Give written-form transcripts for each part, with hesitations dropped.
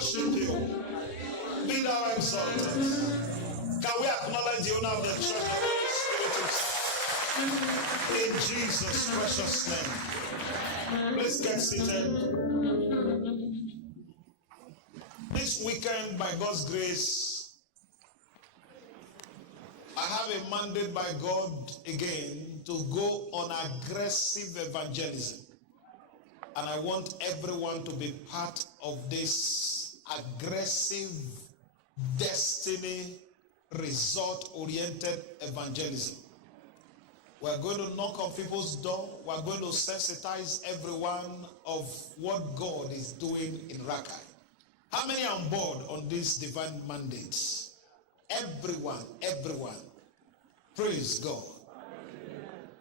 worship you. Be thou exalted. Can we acknowledge the owner of the church, the Holy Spirit? In Jesus' precious name. Please get seated. This weekend, by God's grace, I have a mandate by God again to go on aggressive evangelism. And I want everyone to be part of this aggressive, destiny, result-oriented evangelism. We're going to knock on people's door. We're going to sensitize everyone of what God is doing in Rakai. How many are on board on this divine mandate? Everyone. Praise God.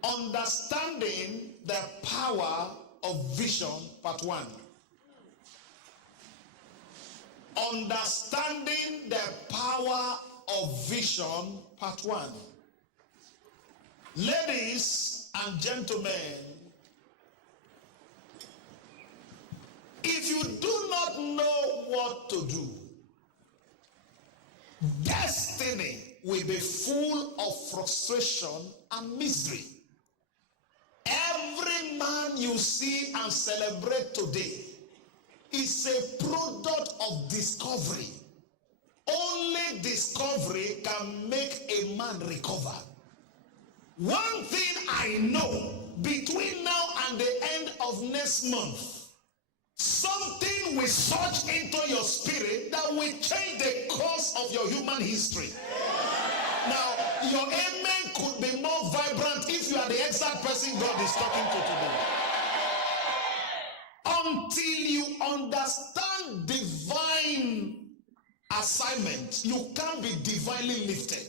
Understanding the power of vision, part 1. Understanding the power of vision, part 1. Ladies and gentlemen, if you do not know what to do, destiny will be full of frustration and misery. Every man you see and celebrate today is a product of discovery. Only discovery can make a man recover. One thing I know, between now and the end of next month, something will surge into your spirit that will change the course of your human history. Now, your amen could be more vibrant if you are the exact person God is talking to today. Until you understand divine assignment, you can't be divinely lifted.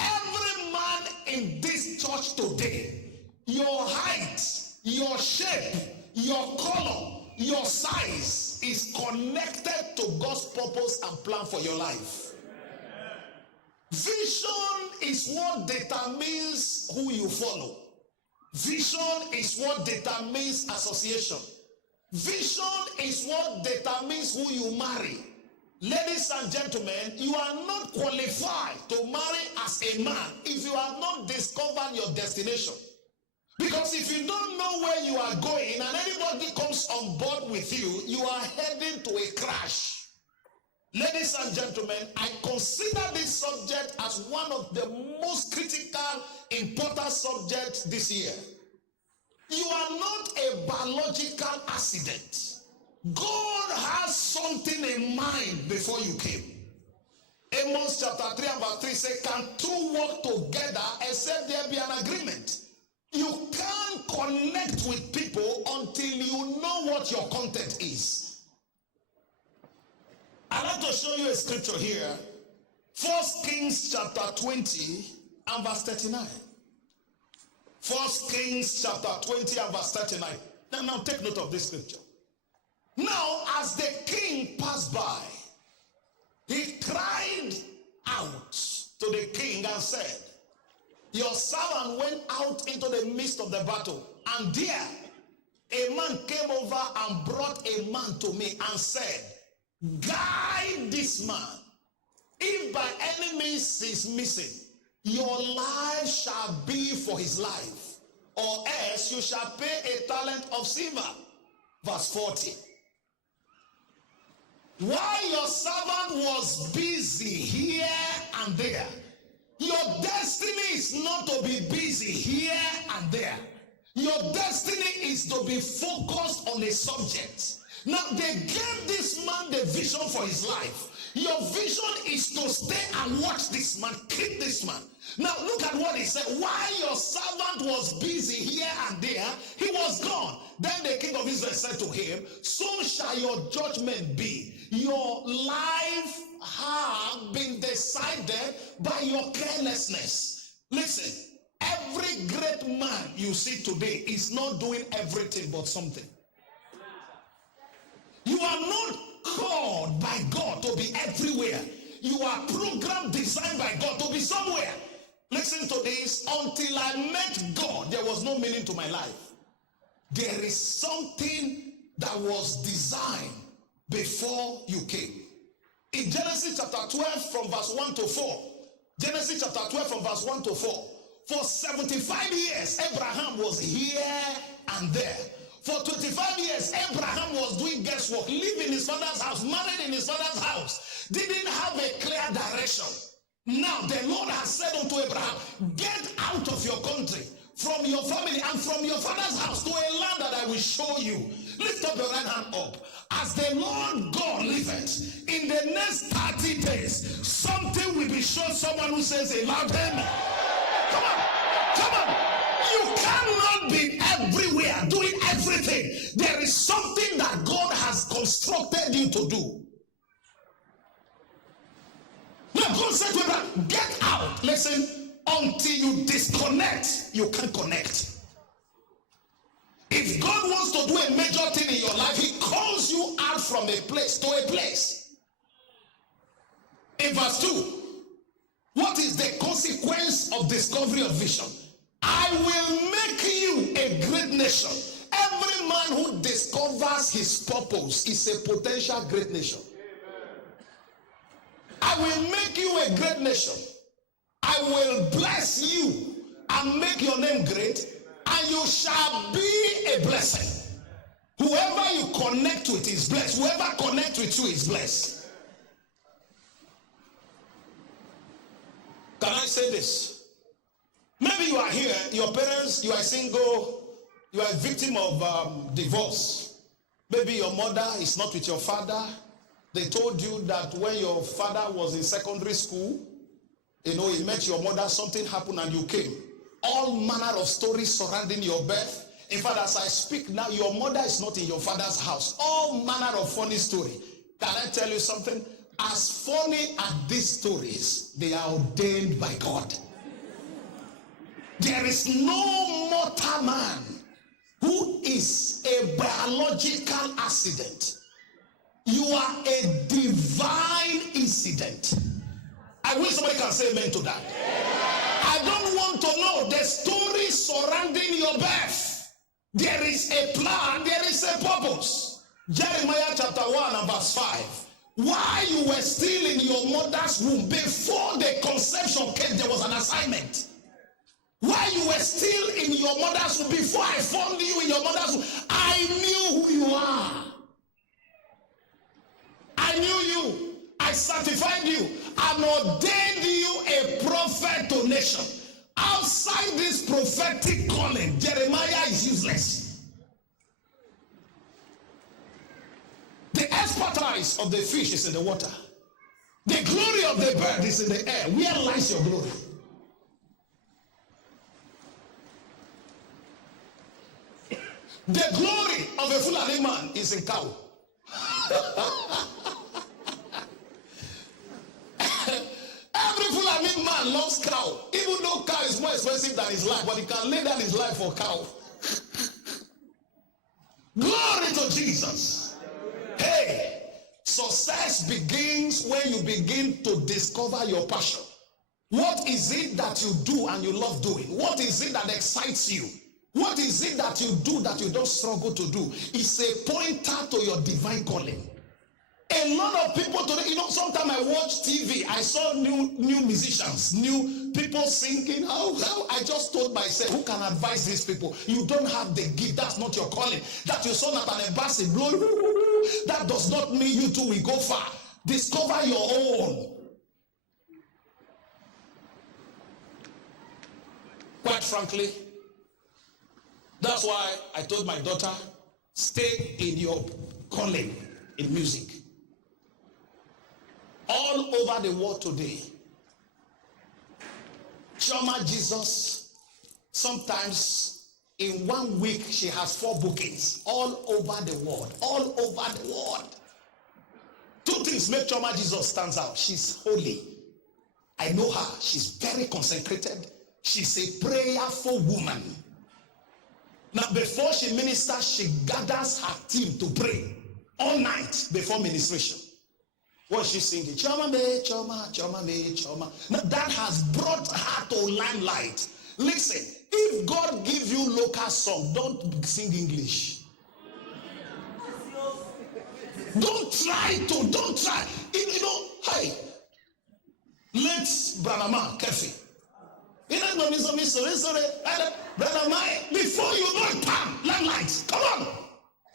Every man in this church today, your height, your shape, your color, your size is connected to God's purpose and plan for your life. Vision is what determines who you follow. Vision is what determines association. Vision is what determines who you marry. Ladies and gentlemen, you are not qualified to marry as a man if you have not discovered your destination. Because if you don't know where you are going and anybody comes on board with you, you are heading to a crash. Ladies and gentlemen, I consider this subject as one of the most critical, important subjects this year. You are not a biological accident. God has something in mind before you came. Amos chapter 3 and verse 3 says, can two work together except there be an agreement? You can't connect with people until you know what your content is. I'd like to show you a scripture here. 1 Kings chapter 20 and verse 39. 1 Kings chapter 20 and verse 39. Now take note of this scripture. Now as the king passed by, he cried out to the king and said, your servant went out into the midst of the battle, and there a man came over and brought a man to me and said, guide this man. If by any means he is missing, your life shall be for his life, or else you shall pay a talent of silver. Verse 40. While your servant was busy here and there, your destiny is not to be busy here and there. Your destiny is to be focused on a subject. Now, they gave this man the vision for his life. Your vision is to stay and watch this man, keep this man. Now, look at what he said. While your servant was busy here and there, he was gone. Then the king of Israel said to him, so shall your judgment be. Your life have been decided by your carelessness. Listen, every great man you see today is not doing everything but something. You are not called by God to be everywhere. You are programmed, designed by God to be somewhere. Listen to this. Until I met God, there was no meaning to my life. There is something that was designed before you came. In Genesis chapter 12 from verse 1 to 4, Genesis chapter 12 from verse 1 to 4, for 75 years, Abraham was here and there. For 25 years, Abraham was doing guesswork, living in his father's house, married in his father's house, didn't have a clear direction. Now the Lord has said unto Abraham, get out of your country, from your family, and from your father's house to a land that I will show you. Lift up your right hand up. As the Lord God liveth, in the next 30 days, something will be shown someone who says a loud amen. Come on, come on. You cannot be everywhere doing everything. There is something that God has constructed you to do. Now God said to Abraham, get out. Listen, until you disconnect, you can't connect. If God wants to do a major thing in your life, he calls you out from a place to a place. In verse 2, what is the consequence of discovery of vision? I will make you a great nation. Every man who discovers his purpose is a potential great nation. I will make you a great nation. I will bless you and make your name great, and you shall be a blessing. Whoever you connect with is blessed. Whoever connects with you is blessed. Can I say this? Maybe you are here, your parents, you are single, you are a victim of divorce. Maybe your mother is not with your father. They told you that when your father was in secondary school, he met your mother, something happened and you came. All manner of stories surrounding your birth. In fact, as I speak now, your mother is not in your father's house. All manner of funny story. Can I tell you something? As funny as these stories, they are ordained by God. There is no mortal man who is a biological accident. You are a divine incident. I wish somebody can say amen to that. I don't want to know the story surrounding your birth. There is a plan, there is a purpose. Jeremiah chapter 1 and verse 5. While you were still in your mother's womb, before the conception came, there was an assignment. While you were still in your mother's womb, before I formed you in your mother's womb, I knew who you are. I knew you. I certified you and ordained you a prophet to nation. Outside this prophetic calling, Jeremiah is useless. The expertise of the fish is in the water. The glory of the bird is in the air. Where lies your glory? The glory of a Fulani man is in cow. Every Fulani man loves cow. Even though cow is more expensive than his life, but he can lay down his life for cow. Glory to Jesus. Hey, success begins when you begin to discover your passion. What is it that you do and you love doing? What is it that excites you? What is it that you do that you don't struggle to do? It's a pointer to your divine calling. A lot of people today, sometimes I watch TV, I saw new musicians, new people singing. I just told myself, who can advise these people? You don't have the gift. That's not your calling. That your son at an embassy, that does not mean you too will go far. Discover your own. Quite frankly, that's why I told my daughter, stay in your calling in music. All over the world today, Chioma Jesus, sometimes in 1 week she has 4 bookings all over the world. All over the world. 2 things make Chioma Jesus stands out. She's holy. I know her. She's very consecrated. She's a prayerful woman. Now, before she ministers, she gathers her team to pray all night before ministration. What's she singing? Choma me, choma, choma me, choma. Now, that has brought her to limelight. Listen, if God gives you local song, don't sing English. Don't try. You know, hey, let's Branama Kefi. Sorry. Branama, before you know it, bam, lamplights. Come on.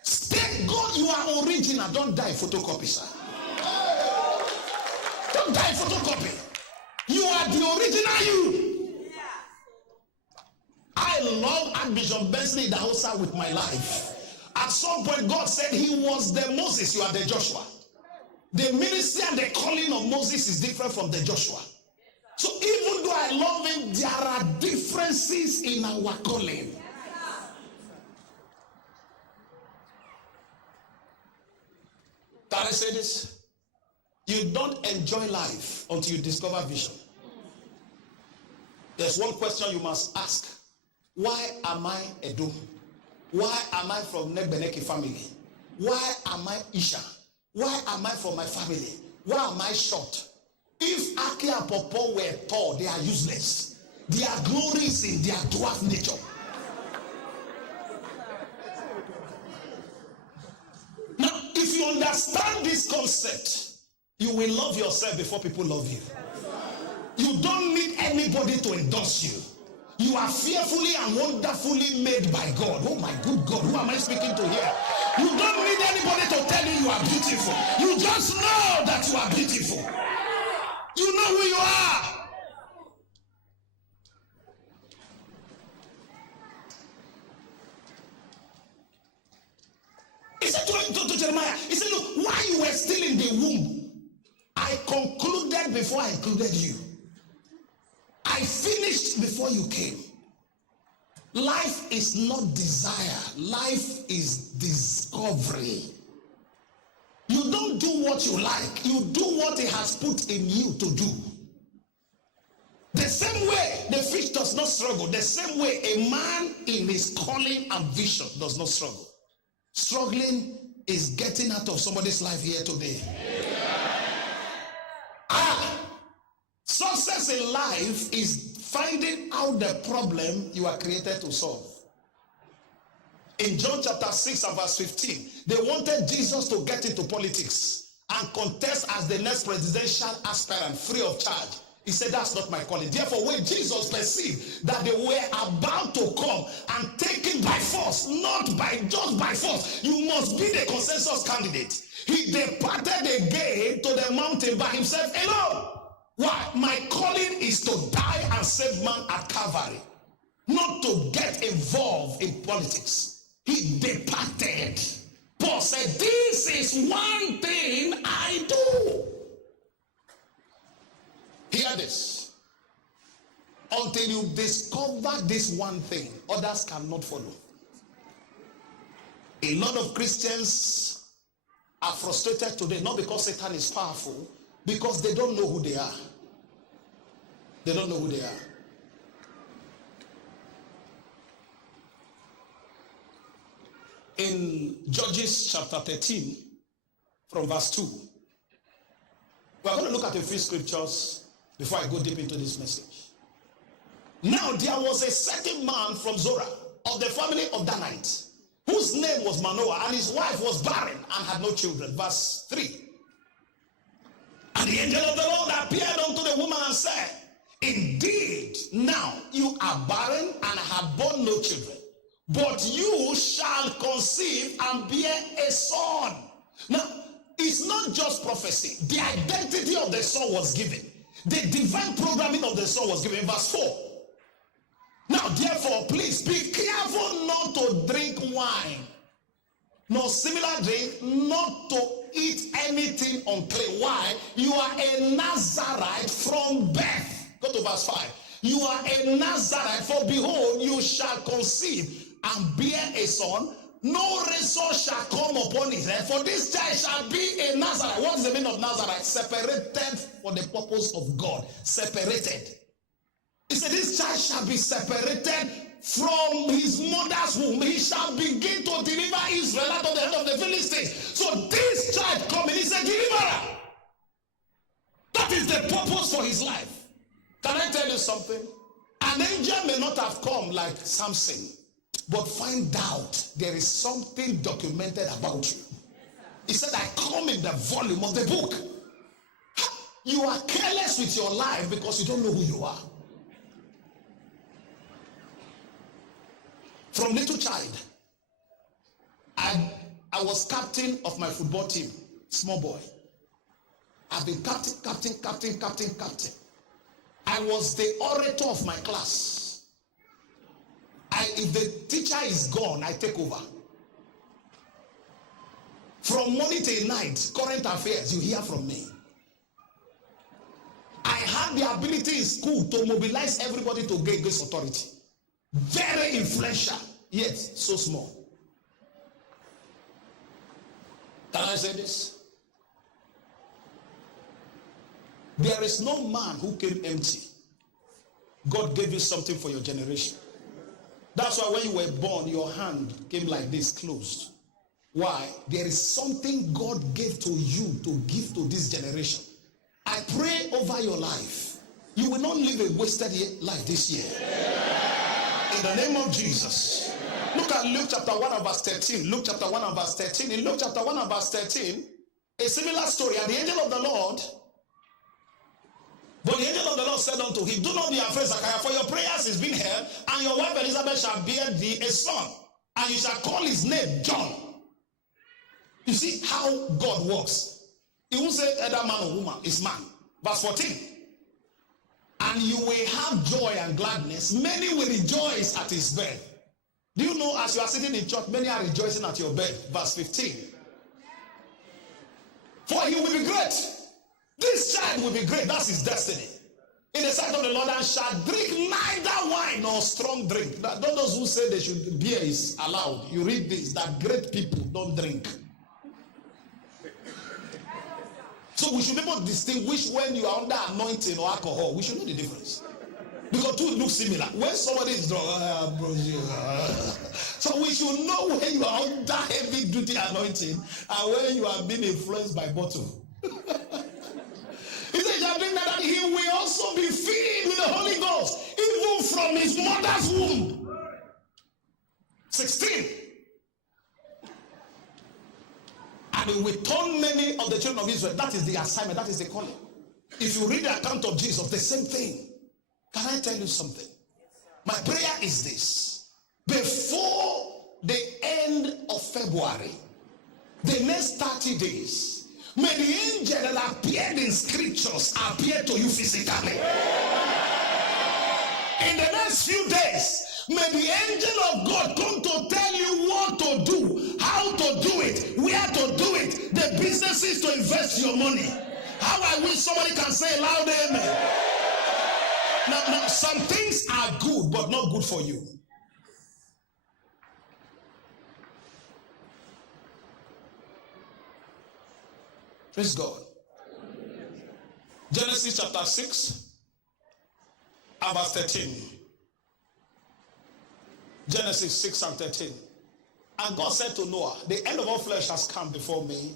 Stay God, you are original. Don't die photocopy, sir. Don't die photocopy. You are the original you. I love Archbishop Bensley Dahosa with my life. At some point, God said he was the Moses, you are the Joshua. The ministry and the calling of Moses is different from the Joshua. So even though I love him, there are differences in our calling. Can I say this? You don't enjoy life until you discover vision. There's one question you must ask. Why am I Edo? Why am I from Nebbeneki family? Why am I Isha? Why am I from my family? Why am I short? If Aki and Popo were tall, they are useless. Their glory is in their dwarf nature. Now, if you understand this concept, you will love yourself before people love you. You don't need anybody to endorse you. You are fearfully and wonderfully made by God. Oh my good God, who am I speaking to here? You don't need anybody to tell you you are beautiful. You just know that you are beautiful. You know who you are. He said to Jeremiah, he said, look, while you were still in the womb, I concluded before I included you. I finished before you came. Life is not desire. Life is discovery. You don't do what you like. You do what he has put in you to do. The same way the fish does not struggle, the same way a man in his calling and vision does not struggle. Struggling is getting out of somebody's life here today. Success in life is finding out the problem you are created to solve. In John chapter 6 and verse 15, they wanted Jesus to get into politics and contest as the next presidential aspirant free of charge. He said, that's not my calling. Therefore, when Jesus perceived that they were about to come and take him by force, not by just by force, you must be the consensus candidate. He departed again to the mountain by himself alone. Why? My calling is to die and save man at Calvary, not to get involved in politics. He departed. Paul said, this is one thing I do. Hear this. Until you discover this one thing, others cannot follow. A lot of Christians are frustrated today, not because Satan is powerful, because they don't know who they are. They don't know who they are. In Judges chapter 13, from verse 2, we are going to look at a few scriptures before I go deep into this message. Now there was a certain man from Zorah of the family of Danite, whose name was Manoah, and his wife was barren and had no children. Verse 3. And the angel of the Lord appeared unto the woman and said, indeed, now you are barren and have borne no children, but you shall conceive and bear a son. Now, it's not just prophecy. The identity of the son was given. The divine programming of the son was given. Verse 4. Now, therefore, please be careful not to drink wine, nor similar drink, not to eat anything unclean. Why? You are a Nazarite from birth. Go to verse 5. You are a Nazarite, for behold, you shall conceive and bear a son. No razor shall come upon his head, for this child shall be a Nazarite. What is the meaning of Nazarite? Separated for the purpose of God. Separated. He said, this child shall be separated from his mother's womb. He shall begin to deliver Israel out of the hand of the Philistines. So this child coming is a deliverer. That is the purpose for his life. Can I tell you something? An angel may not have come like Samson, but find out there is something documented about you. He said, I come in the volume of the book. You are careless with your life because you don't know who you are. From little child, I was captain of my football team, small boy. I've been captain. I was the orator of my class. If the teacher is gone, I take over. From morning till night, current affairs, you hear from me. I had the ability in school to mobilize everybody to gain this authority. Very influential, yet so small. Can I say this? There is no man who came empty. God gave you something for your generation. That's why when you were born, your hand came like this, closed. Why? There is something God gave to you to give to this generation. I pray over your life. You will not live a wasted life this year. In the name of Jesus. Look at Luke chapter 1 and verse 13. Luke chapter 1 and verse 13. In Luke chapter 1 and verse 13, a similar story. And the angel of the Lord, but the angel of the Lord said unto him, do not be afraid, Zachariah, for your prayers is being heard, and your wife Elizabeth shall bear thee a son, and you shall call his name John. You see how God works. He won't say either man or woman, it's man. Verse 14. And you will have joy and gladness. Many will rejoice at his birth. Do you know, as you are sitting in church, many are rejoicing at your birth. Verse 15. For he will be great. This child will be great. That's his destiny. In the sight of the Lord, and shall drink neither wine nor strong drink. Not those who say they should, beer is allowed. You read this, that great people don't drink. So we should be able to distinguish when you are under anointing or alcohol. We should know the difference. Because two look similar. When somebody is drunk, so we should know when you are under heavy duty anointing and when you are being influenced by bottle. He said, that he will also be filled with the Holy Ghost, even from his mother's womb. 16. And he will turn many of the children of Israel. That is the assignment. That is the calling. If you read the account of Jesus, the same thing. Can I tell you something? My prayer is this. Before the end of February, the next 30 days, may the angel that appeared in scriptures appear to you physically. In the next few days, may the angel of God come to tell you what to do, how to do it, where to do it, the businesses to invest your money. How I wish somebody can say loud amen. Now, some things are good, but not good for you. Praise God. Genesis chapter 6 and verse 13. Genesis 6 and 13. And God said to Noah, the end of all flesh has come before me.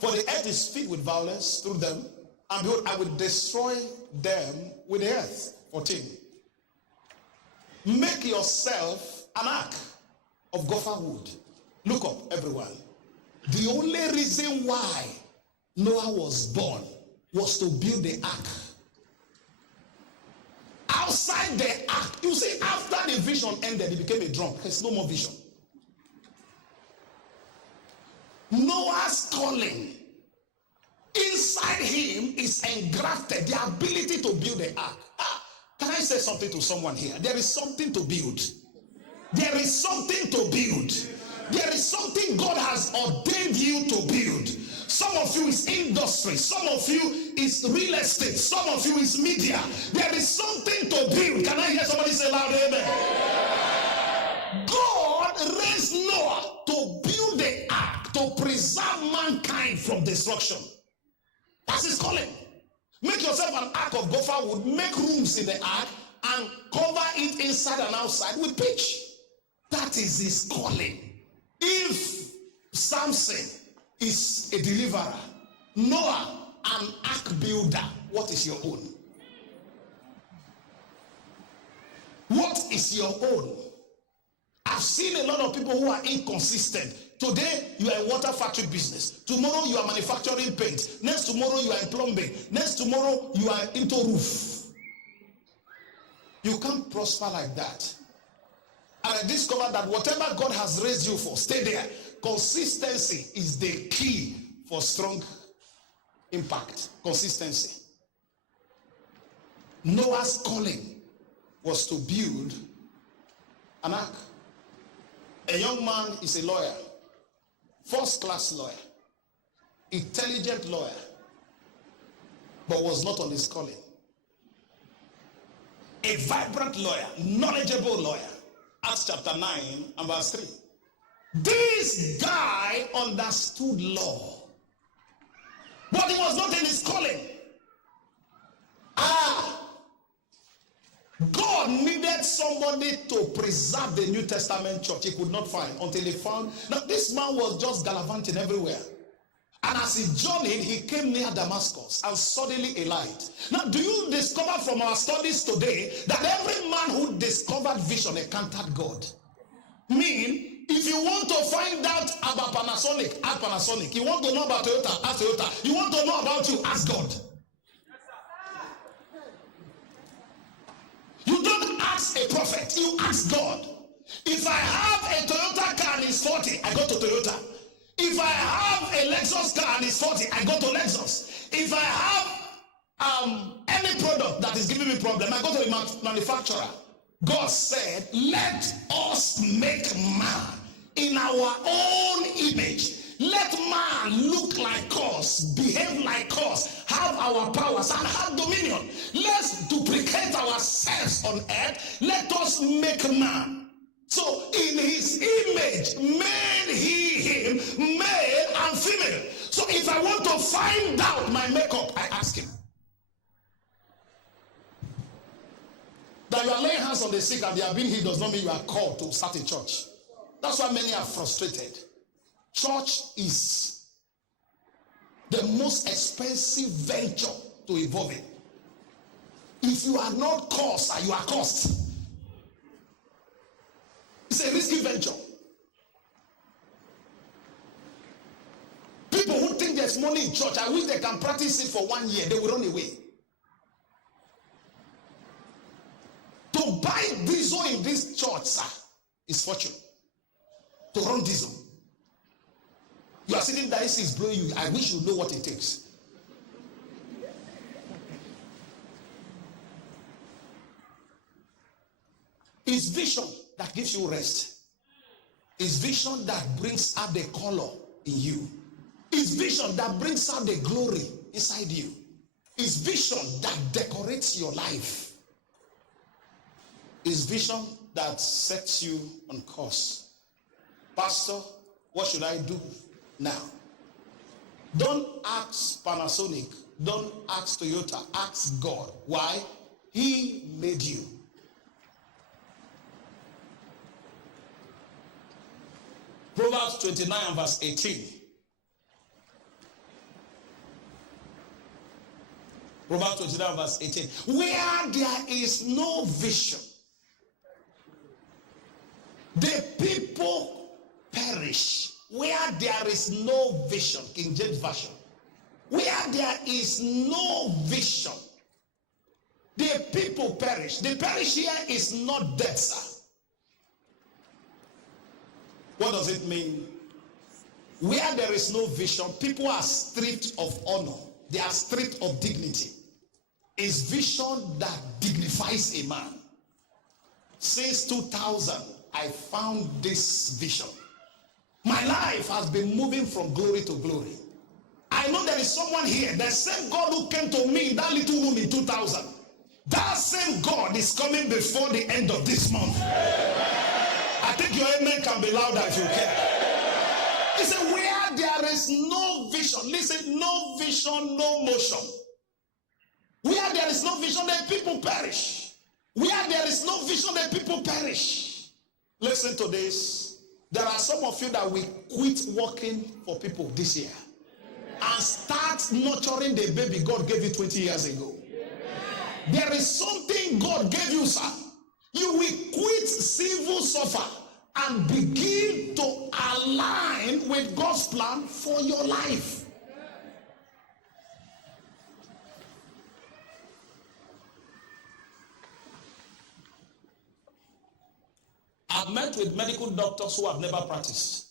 For the earth is filled with violence through them. And behold, I will destroy them with the earth. 14. Make yourself an ark of gopher wood. Look up, everyone. The only reason why Noah was born was to build the ark. Outside the ark, you see, after the vision ended, he became a drunk. There's no more vision. Noah's calling, inside him is engrafted the ability to build the ark. Can I say something to someone here? There is something to build. There is something to build. There is something God has ordained you to build. Some of you is industry. Some of you is real estate. Some of you is media. There is something to build. Can I hear somebody say loud amen? God raised Noah to build the ark to preserve mankind from destruction. That's his calling. Make yourself an ark of gopher wood. Make rooms in the ark and cover it inside and outside with pitch. That is his calling. If Samson is a deliverer, Noah an ark builder, what is your own? What is your own? I've seen a lot of people who are inconsistent. Today, you are in water factory business. Tomorrow, you are manufacturing paint. Next tomorrow, you are in plumbing. Next tomorrow, you are into roof. You can't prosper like that. And I discovered that whatever God has raised you for, stay there. Consistency is the key for strong impact. Consistency. Noah's calling was to build an ark. A young man is a lawyer. First-class lawyer, intelligent lawyer, but was not on his calling. A vibrant lawyer, knowledgeable lawyer. Acts chapter 9 and verse 3. This guy understood law, but he was not in his calling. God needed somebody to preserve the New Testament church. He could not find until he found. Now, this man was just gallivanting everywhere. And as he journeyed, he came near Damascus and suddenly a light. Now, do you discover from our studies today that every man who discovered vision encountered God? Mean, if you want to find out about Panasonic, ask Panasonic. You want to know about Toyota, ask Toyota. You want to know about you, ask God. You don't ask a prophet, you ask God. If I have a Toyota car and it's 40, I go to Toyota. If I have a Lexus car and it's 40, I go to Lexus. If I have any product that is giving me problem, I go to the manufacturer. God said, let us make man in our own image. Let man look like us, behave like us, have our powers and have dominion. Let's duplicate ourselves on earth. Let us make man. So in his image made he him, male and female. So if I want to find out my makeup, I ask him. That you are laying hands on the sick and they are being healed does not mean you are called to start a church. That's why many are frustrated. Church is the most expensive venture to evolve in. If you are not cursed, you are cursed. It's a risky venture. People who think there's money in church, I wish they can practice it for 1 year, they will run away. To buy diesel in this church, sir, is fortune. To run diesel. You are sitting there, is blowing you. I wish you know what it takes. It's vision that gives you rest. It's vision that brings out the color in you. It's vision that brings out the glory inside you. It's vision that decorates your life. It's vision that sets you on course. Pastor, what should I do now? Don't ask Panasonic. Don't ask Toyota. Ask God. Why? He made you. Proverbs 29 and verse 18. Proverbs 29 verse 18. Where there is no vision, the people perish. Where there is no vision, King James Version. Where there is no vision, the people perish. The perish here is not death, sir. What does it mean? Where there is no vision, people are stripped of honor. They are stripped of dignity. It's vision that dignifies a man. Since 2000, I found this vision. My life has been moving from glory to glory. I know there is someone here, the same God who came to me in that little room in 2000. That same God is coming before the end of this month. I think your amen can be louder if you care. He said, where there is no vision, listen, no vision, no motion. Where there is no vision, the people perish. Where there is no vision, the people perish. Listen to this. There are some of you that will quit working for people this year and start nurturing the baby God gave you 20 years ago. There is something God gave you, sir. You will quit civil suffer and begin to align line with God's plan for your life. I've met with medical doctors who have never practiced.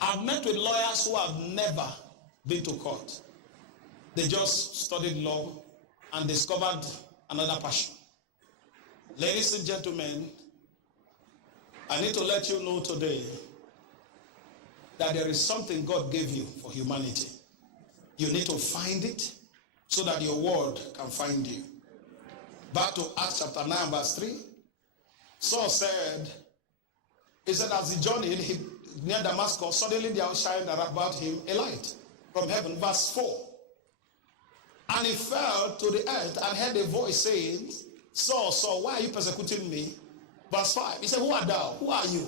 I've met with lawyers who have never been to court. They just studied law and discovered another passion. Ladies and gentlemen, I need to let you know today that there is something God gave you for humanity. You need to find it so that your world can find you. Back to Acts chapter 9 verse 3. Saul said, he said, as he journeyed near Damascus, suddenly there shined about him a light from heaven. Verse 4. And he fell to the earth and heard a voice saying, Saul, Saul, why are you persecuting me? Verse 5. He said, who art thou? Who are you?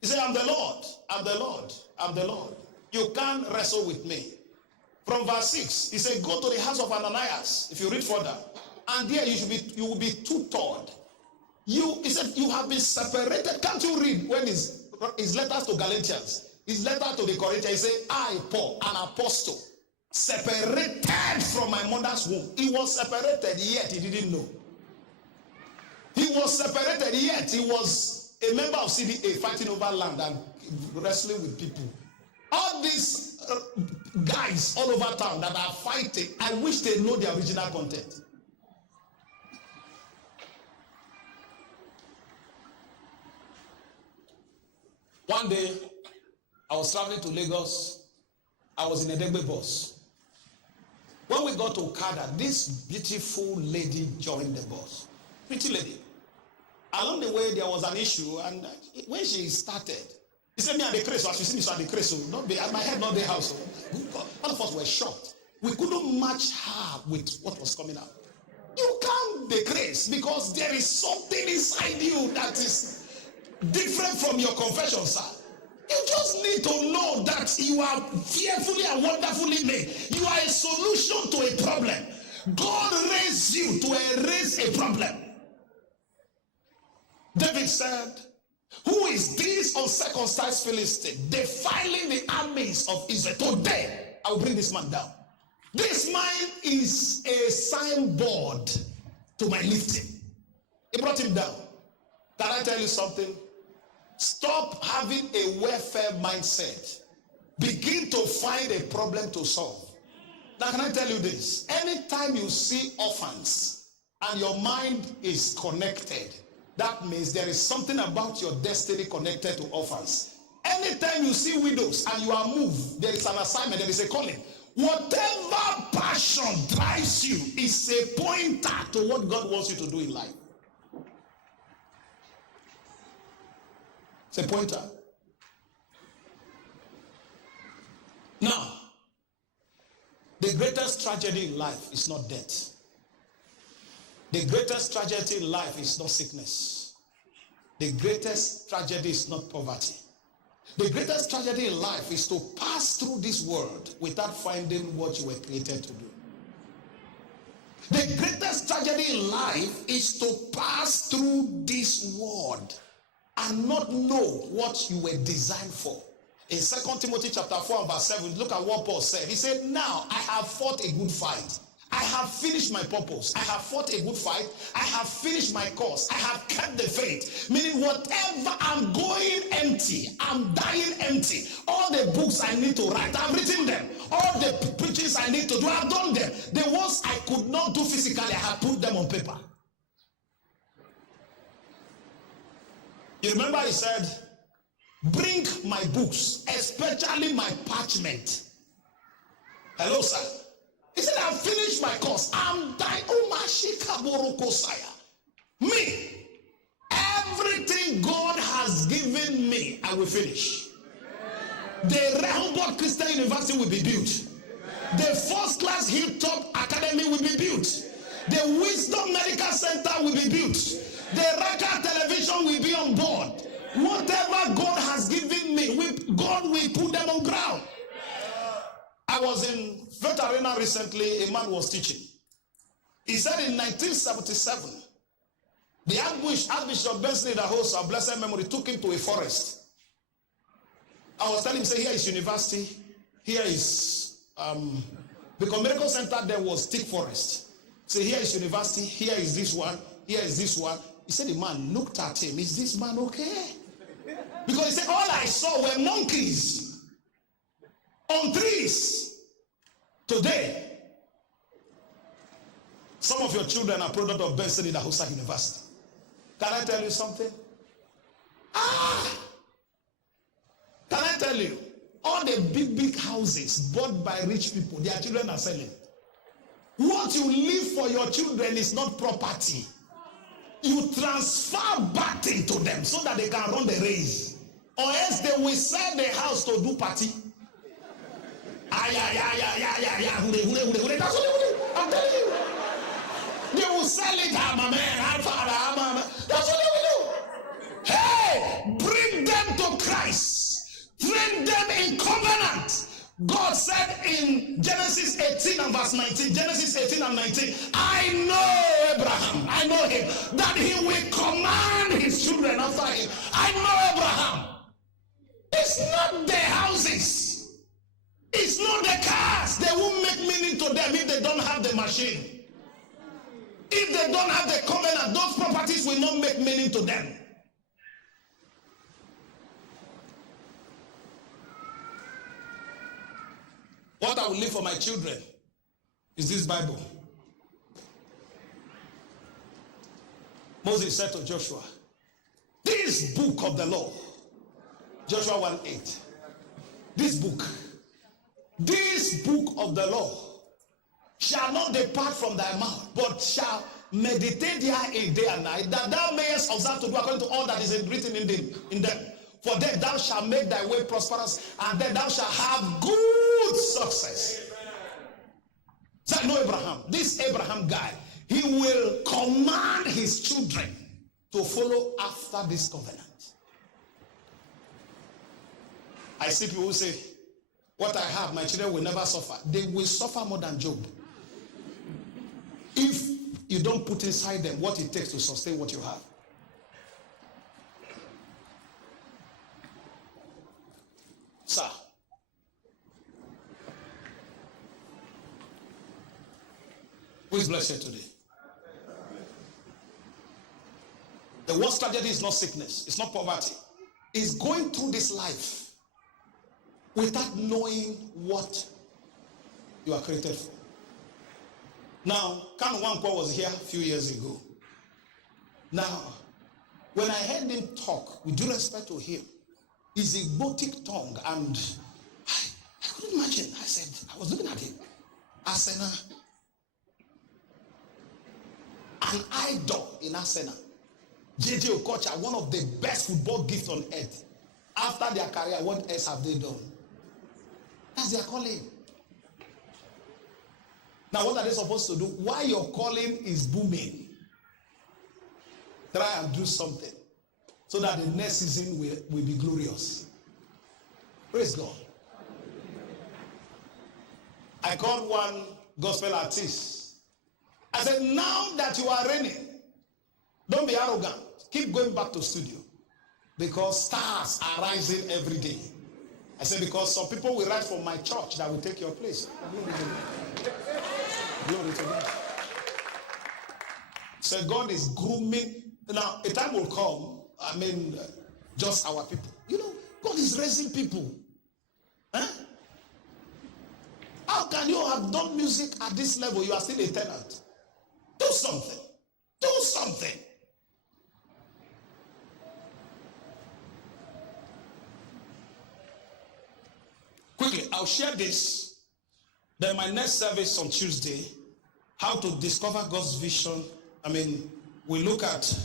He said, I'm the Lord. I'm the Lord. I'm the Lord. You can't wrestle with me. From verse 6, he said, go to the house of Ananias. If you read further, and there you will be tutored. He said, you have been separated. Can't you read when his letters to Galatians, his letter to the Corinthians, he said, I, Paul, an apostle, separated from my mother's womb. He was separated, yet he didn't know. He was separated, yet he was a member of CDA fighting over land and wrestling with people. All these guys all over town that are fighting, I wish they know the original content. One day, I was traveling to Lagos. I was in a Degbe bus. When we got to Okada, this beautiful lady joined the bus. Pretty lady. Along the way, there was an issue, and when she started, he said, me and the crazy, as you see me, so the crazy, not be, my head, not the house. All of us were shocked. We couldn't match her with what was coming out. You can't be crazy because there is something inside you that is different from your confession, sir. You just need to know that you are fearfully and wonderfully made. You are a solution to a problem. God raised you to erase a problem. David said, who is this uncircumcised Philistine defiling the armies of Israel? Today, I will bring this man down. This man is a signboard to my lifting. He brought him down. Can I tell you something? Stop having a welfare mindset. Begin to find a problem to solve. Now, can I tell you this? Anytime you see orphans and your mind is connected, that means there is something about your destiny connected to orphans. Anytime you see widows and you are moved, there is an assignment, there is a calling. Whatever passion drives you is a pointer to what God wants you to do in life. It's a pointer. Now, the greatest tragedy in life is not death. The greatest tragedy in life is not sickness. The greatest tragedy is not poverty. The greatest tragedy in life is to pass through this world without finding what you were created to do. The greatest tragedy in life is to pass through this world and not know what you were designed for. In 2 Timothy chapter 4 and verse 7, look at what Paul said. He said, now I have fought a good fight. I have finished my purpose. I have fought a good fight. I have finished my course. I have kept the faith. Meaning whatever, I'm going empty. I'm dying empty. All the books I need to write, I've written them. All the preachings I need to do, I've done them. The ones I could not do physically, I have put them on paper. You remember he said, bring my books, especially my parchment. Hello, sir. He said, I've finished my course. I'm dying. Me, everything God has given me, I will finish. The Rehoboth Christian University will be built. The first class Hilltop Academy will be built. The Wisdom Medical Center will be built. The Raka television will be on board. Whatever God has given me, God will put them on ground. I was in Vet Arena recently, a man was teaching. He said in 1977, the Archbishop Benson, the host of blessed memory, took him to a forest. I was telling him, say, here is university, here is, because Medical Center there was thick forest. Say, here is university, here is this one, here is this one. He said, the man looked at him, is this man okay? Because he said, all I saw were monkeys on trees. Today, some of your children are product of Benson in the Hausa University. Can I tell you something? Can I tell you? All the big houses bought by rich people, their children are selling. What you leave for your children is not property. You transfer back into them so that they can run the race. Or else they will sell the house to do party. That's what I'm telling you. They will sell it. That's what they will do. Hey, bring them to Christ. Train them in covenant. God said in Genesis 18 and verse 19, Genesis 18 and 19, I know Abraham, I know him, that he will command his children after him. I know Abraham. It's not the houses. It's not the cars. They won't make meaning to them if they don't have the machine. If they don't have the covenant, those properties will not make meaning to them. What I will leave for my children is this Bible. Moses said to Joshua, this book of the law, Joshua 1:8, this book of the law shall not depart from thy mouth, but shall meditate therein day and night, that thou mayest observe to do according to all that is written in them. For then thou shalt make thy way prosperous, and then thou shalt have good success. So I know Abraham. This Abraham guy, he will command his children to follow after this covenant. I see people who say, what I have, my children will never suffer. They will suffer more than Job. If you don't put inside them what it takes to sustain what you have. Sir, who is blessed today? The worst tragedy is not sickness, it's not poverty. It's going through this life without knowing what you are created for. Now, Kan Wankwa was here a few years ago. Now, when I heard him talk, with due respect to him, his Igbotic tongue, and I couldn't imagine. I said, I was looking at him. Asena, an idol in Asena. JJ Okocha, one of the best football gifts on earth. After their career, what else have they done? That's their calling. Now, what are they supposed to do? Why your calling is booming? Try and do something so that the next season will be glorious. Praise God. I called one gospel artist. I said, now that you are reigning, don't be arrogant. Keep going back to studio. Because stars are rising every day. I said, because some people will rise from my church that will take your place. Glory to God. So God is grooming. Now, a time will come, just our people. You know, God is raising people. Huh? How can you have done music at this level? You are still a tenant. Do something. Do something. Quickly, I'll share this. Then my next service on Tuesday, how to discover God's vision. We look at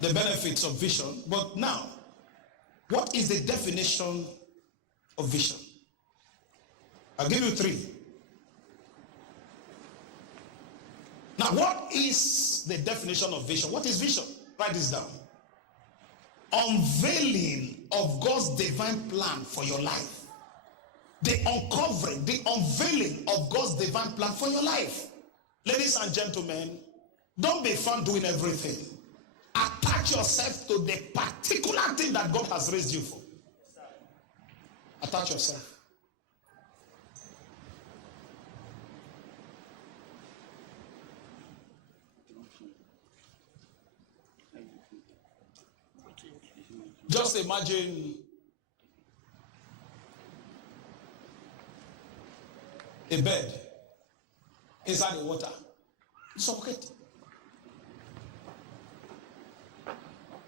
the benefits of vision. But now, what is the definition of vision? I'll give you 3. Now, what is the definition of vision? What is vision? Write this down. Unveiling of God's divine plan for your life. The uncovering, the unveiling of God's divine plan for your life. Ladies and gentlemen, don't be found doing everything. Attach yourself to the particular thing thing that God has raised you for. Attach yourself. Just imagine a bed inside the water. Suffocate.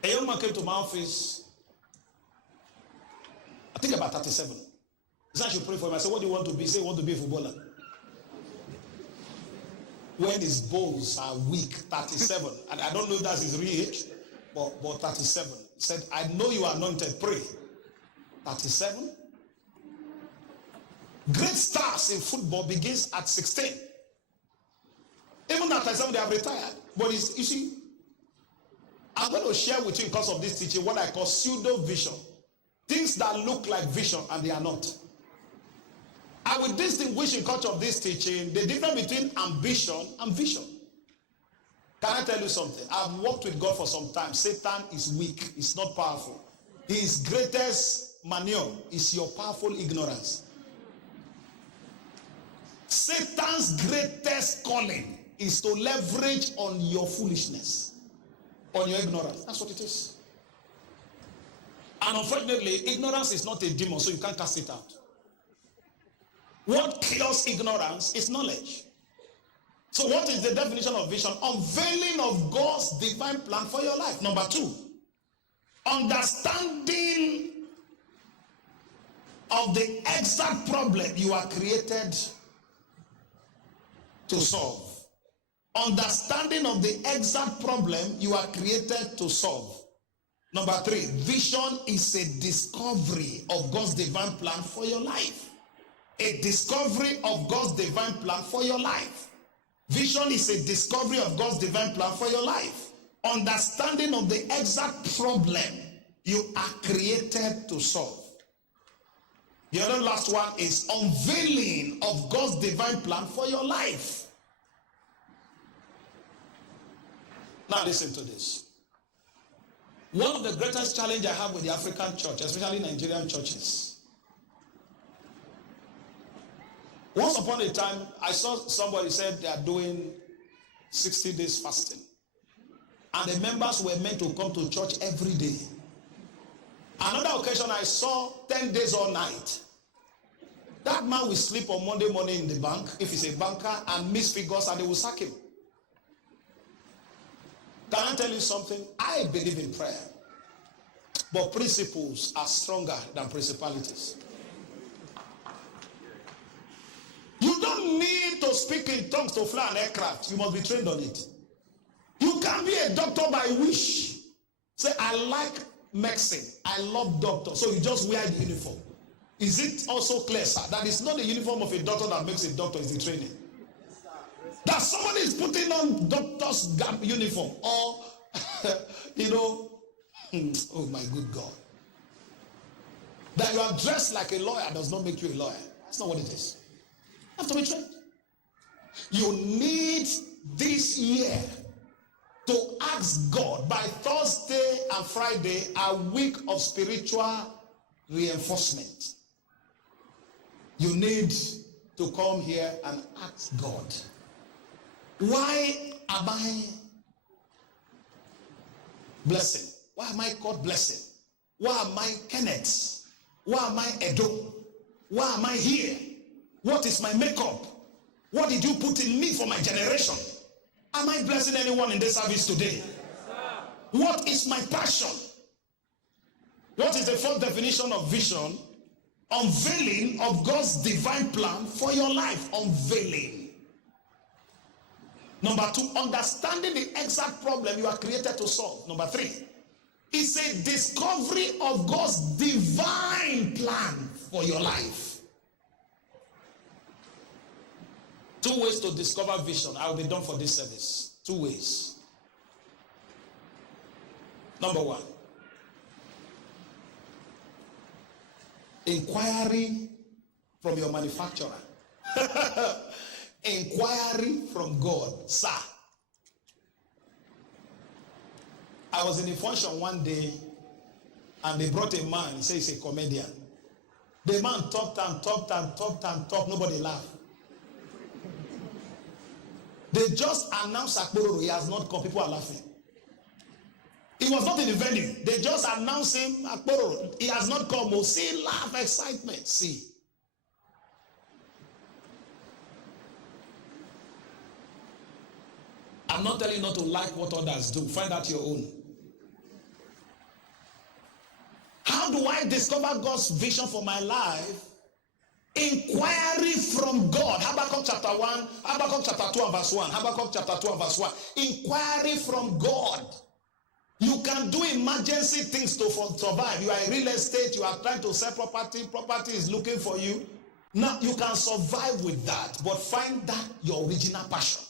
A young man came to my office, I think about 37. He said I should pray for him. I said, what do you want to be? He said, I want to be a footballer. When his bones are weak, 37. And I don't know if that's his real age, but 37. He said, I know you are anointed, pray. 37. Great stars in football begins at 16. Even at 37, they have retired. But you see, I'm going to share with you, because of this teaching, what I call pseudo vision. Things that look like vision and they are not. I will distinguish in course of this teaching the difference between ambition and vision. Can I tell you something? I've worked with God for some time. Satan is weak. He's not powerful. His greatest manure is your powerful ignorance. Satan's greatest calling is to leverage on your foolishness, on your ignorance. That's what it is. And unfortunately, ignorance is not a demon, so you can't cast it out. What cures ignorance is knowledge. So what is the definition of vision? Unveiling of God's divine plan for your life. Number 2, understanding of the exact problem you are created to solve. Understanding of the exact problem you are created to solve. Number 3, vision is a discovery of God's divine plan for your life. A discovery of God's divine plan for your life. Vision is a discovery of God's divine plan for your life. Understanding of the exact problem you are created to solve. The other last one is unveiling of God's divine plan for your life. Now listen to this. One of the greatest challenges I have with the African church, especially Nigerian churches. Once upon a time, I saw somebody said they are doing 60 days fasting. And the members were meant to come to church every day. Another occasion, I saw 10 days all night. That man will sleep on Monday morning in the bank, if he's a banker, and miss figures, and they will sack him. Can I tell you something? I believe in prayer. But principles are stronger than principalities. You don't need to speak in tongues to fly an aircraft. You must be trained on it. You can be a doctor by wish. Say, I like medicine. I love doctor. So you just wear the uniform. Is it also clear, sir, that it's not the uniform of a doctor that makes a doctor, it's the training? That somebody is putting on doctor's gap uniform or, oh my good God. That you are dressed like a lawyer does not make you a lawyer. That's not what it is. You have to be trained. You need this year to ask God by Thursday and Friday, a week of spiritual reinforcement. You need to come here and ask God, why am I blessing? Why am I called blessing? Why am I Kenneth? Why am I Edo? Why am I here? What is my makeup? What did you put in me for my generation? Am I blessing anyone in this service today? What is my passion? What is the fourth definition of vision? Unveiling of God's divine plan for your life. Unveiling. Number 2, understanding the exact problem you are created to solve. Number 3, it's a discovery of God's divine plan for your life. 2 ways to discover vision. I will be done for this service. 2 ways. Number 1, inquiry from your manufacturer. Inquiry from God. Sir, I was in a function one day And they brought a man, he says he's a comedian. The man talked and talked and talked and talked, nobody laughed. They just announced Akpororo, he has not come, people are laughing. He was not in the venue. They just announced him, Akpororo, he has not come. Oh, see, laugh, excitement, see. I'm not telling you not to like what others do. Find out your own. How do I discover God's vision for my life? Inquiry from God. Habakkuk chapter 1, Habakkuk chapter 2 and verse 1. Habakkuk chapter 2 and verse 1. Inquiry from God. You can do emergency things to survive. You are in real estate, you are trying to sell property, property is looking for you. Now, you can survive with that, but find that your original passion.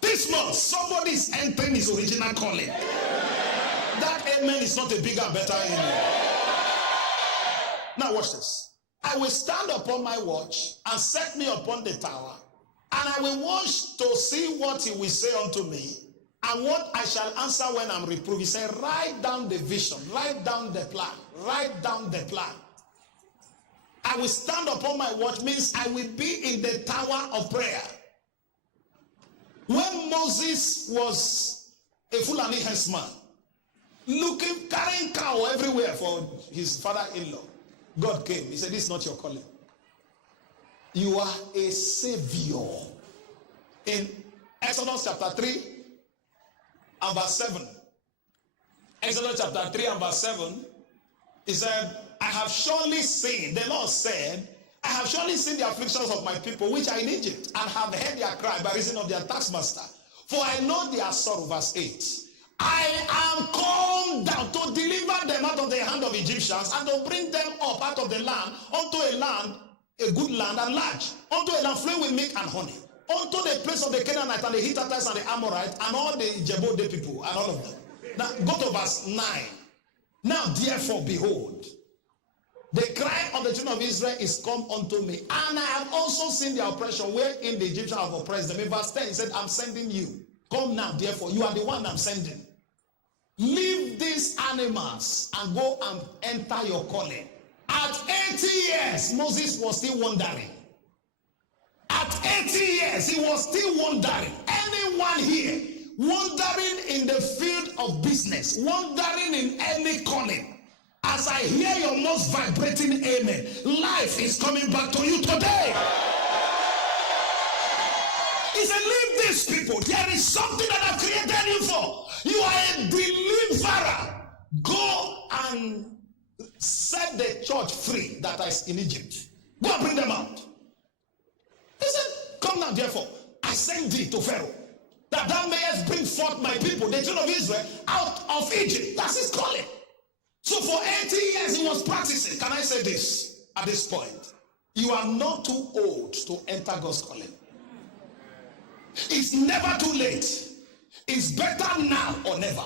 This month, somebody is entering his original calling. That amen is not a bigger and better amen. Now watch this. I will stand upon my watch and set me upon the tower, and I will watch to see what he will say unto me, and what I shall answer when I'm reproved. He said, write down the vision, write down the plan, write down the plan. I will stand upon my watch means I will be in the tower of prayer. When Moses was a Fulani herdsman, looking, carrying cow everywhere for his father-in-law, God came. He said, this is not your calling. You are a savior. In Exodus chapter 3 and verse 7. Exodus chapter 3 and verse 7, he said, I have surely seen, the Lord said, I have surely seen the afflictions of my people which are in Egypt, and have heard their cry by reason of their taskmaster. For I know their sorrow, verse 8. I am come down to deliver them out of the hand of Egyptians, and to bring them up out of the land, unto a land, a good land and large, unto a land flowing with milk and honey, unto the place of the Canaanites and the Hittites and the Amorites, and all the Jebusite people, and all of them. Now, go to verse 9. Now, therefore, behold, the cry of the children of Israel is come unto me, and I have also seen the oppression wherein the Egyptians have oppressed them. In verse 10, he said, I'm sending you. Come now, therefore, you are the one I'm sending. Leave these animals and go and enter your calling. At 80 years, Moses was still wandering. At 80 years, he was still wandering. Anyone here wandering in the field of business, wandering in any calling, as I hear your most vibrating amen, life is coming back to you today. He said, leave these people. There is something that I've created you for. You are a deliverer. Go and set the church free that is in Egypt. Go and bring them out. He said, come now, therefore, I send thee to Pharaoh, that thou mayest bring forth my people, the children of Israel, out of Egypt. That's his calling. So for 80 years he was practicing. Can I say this at this point? You are not too old to enter God's calling. It's never too late. It's better now or never.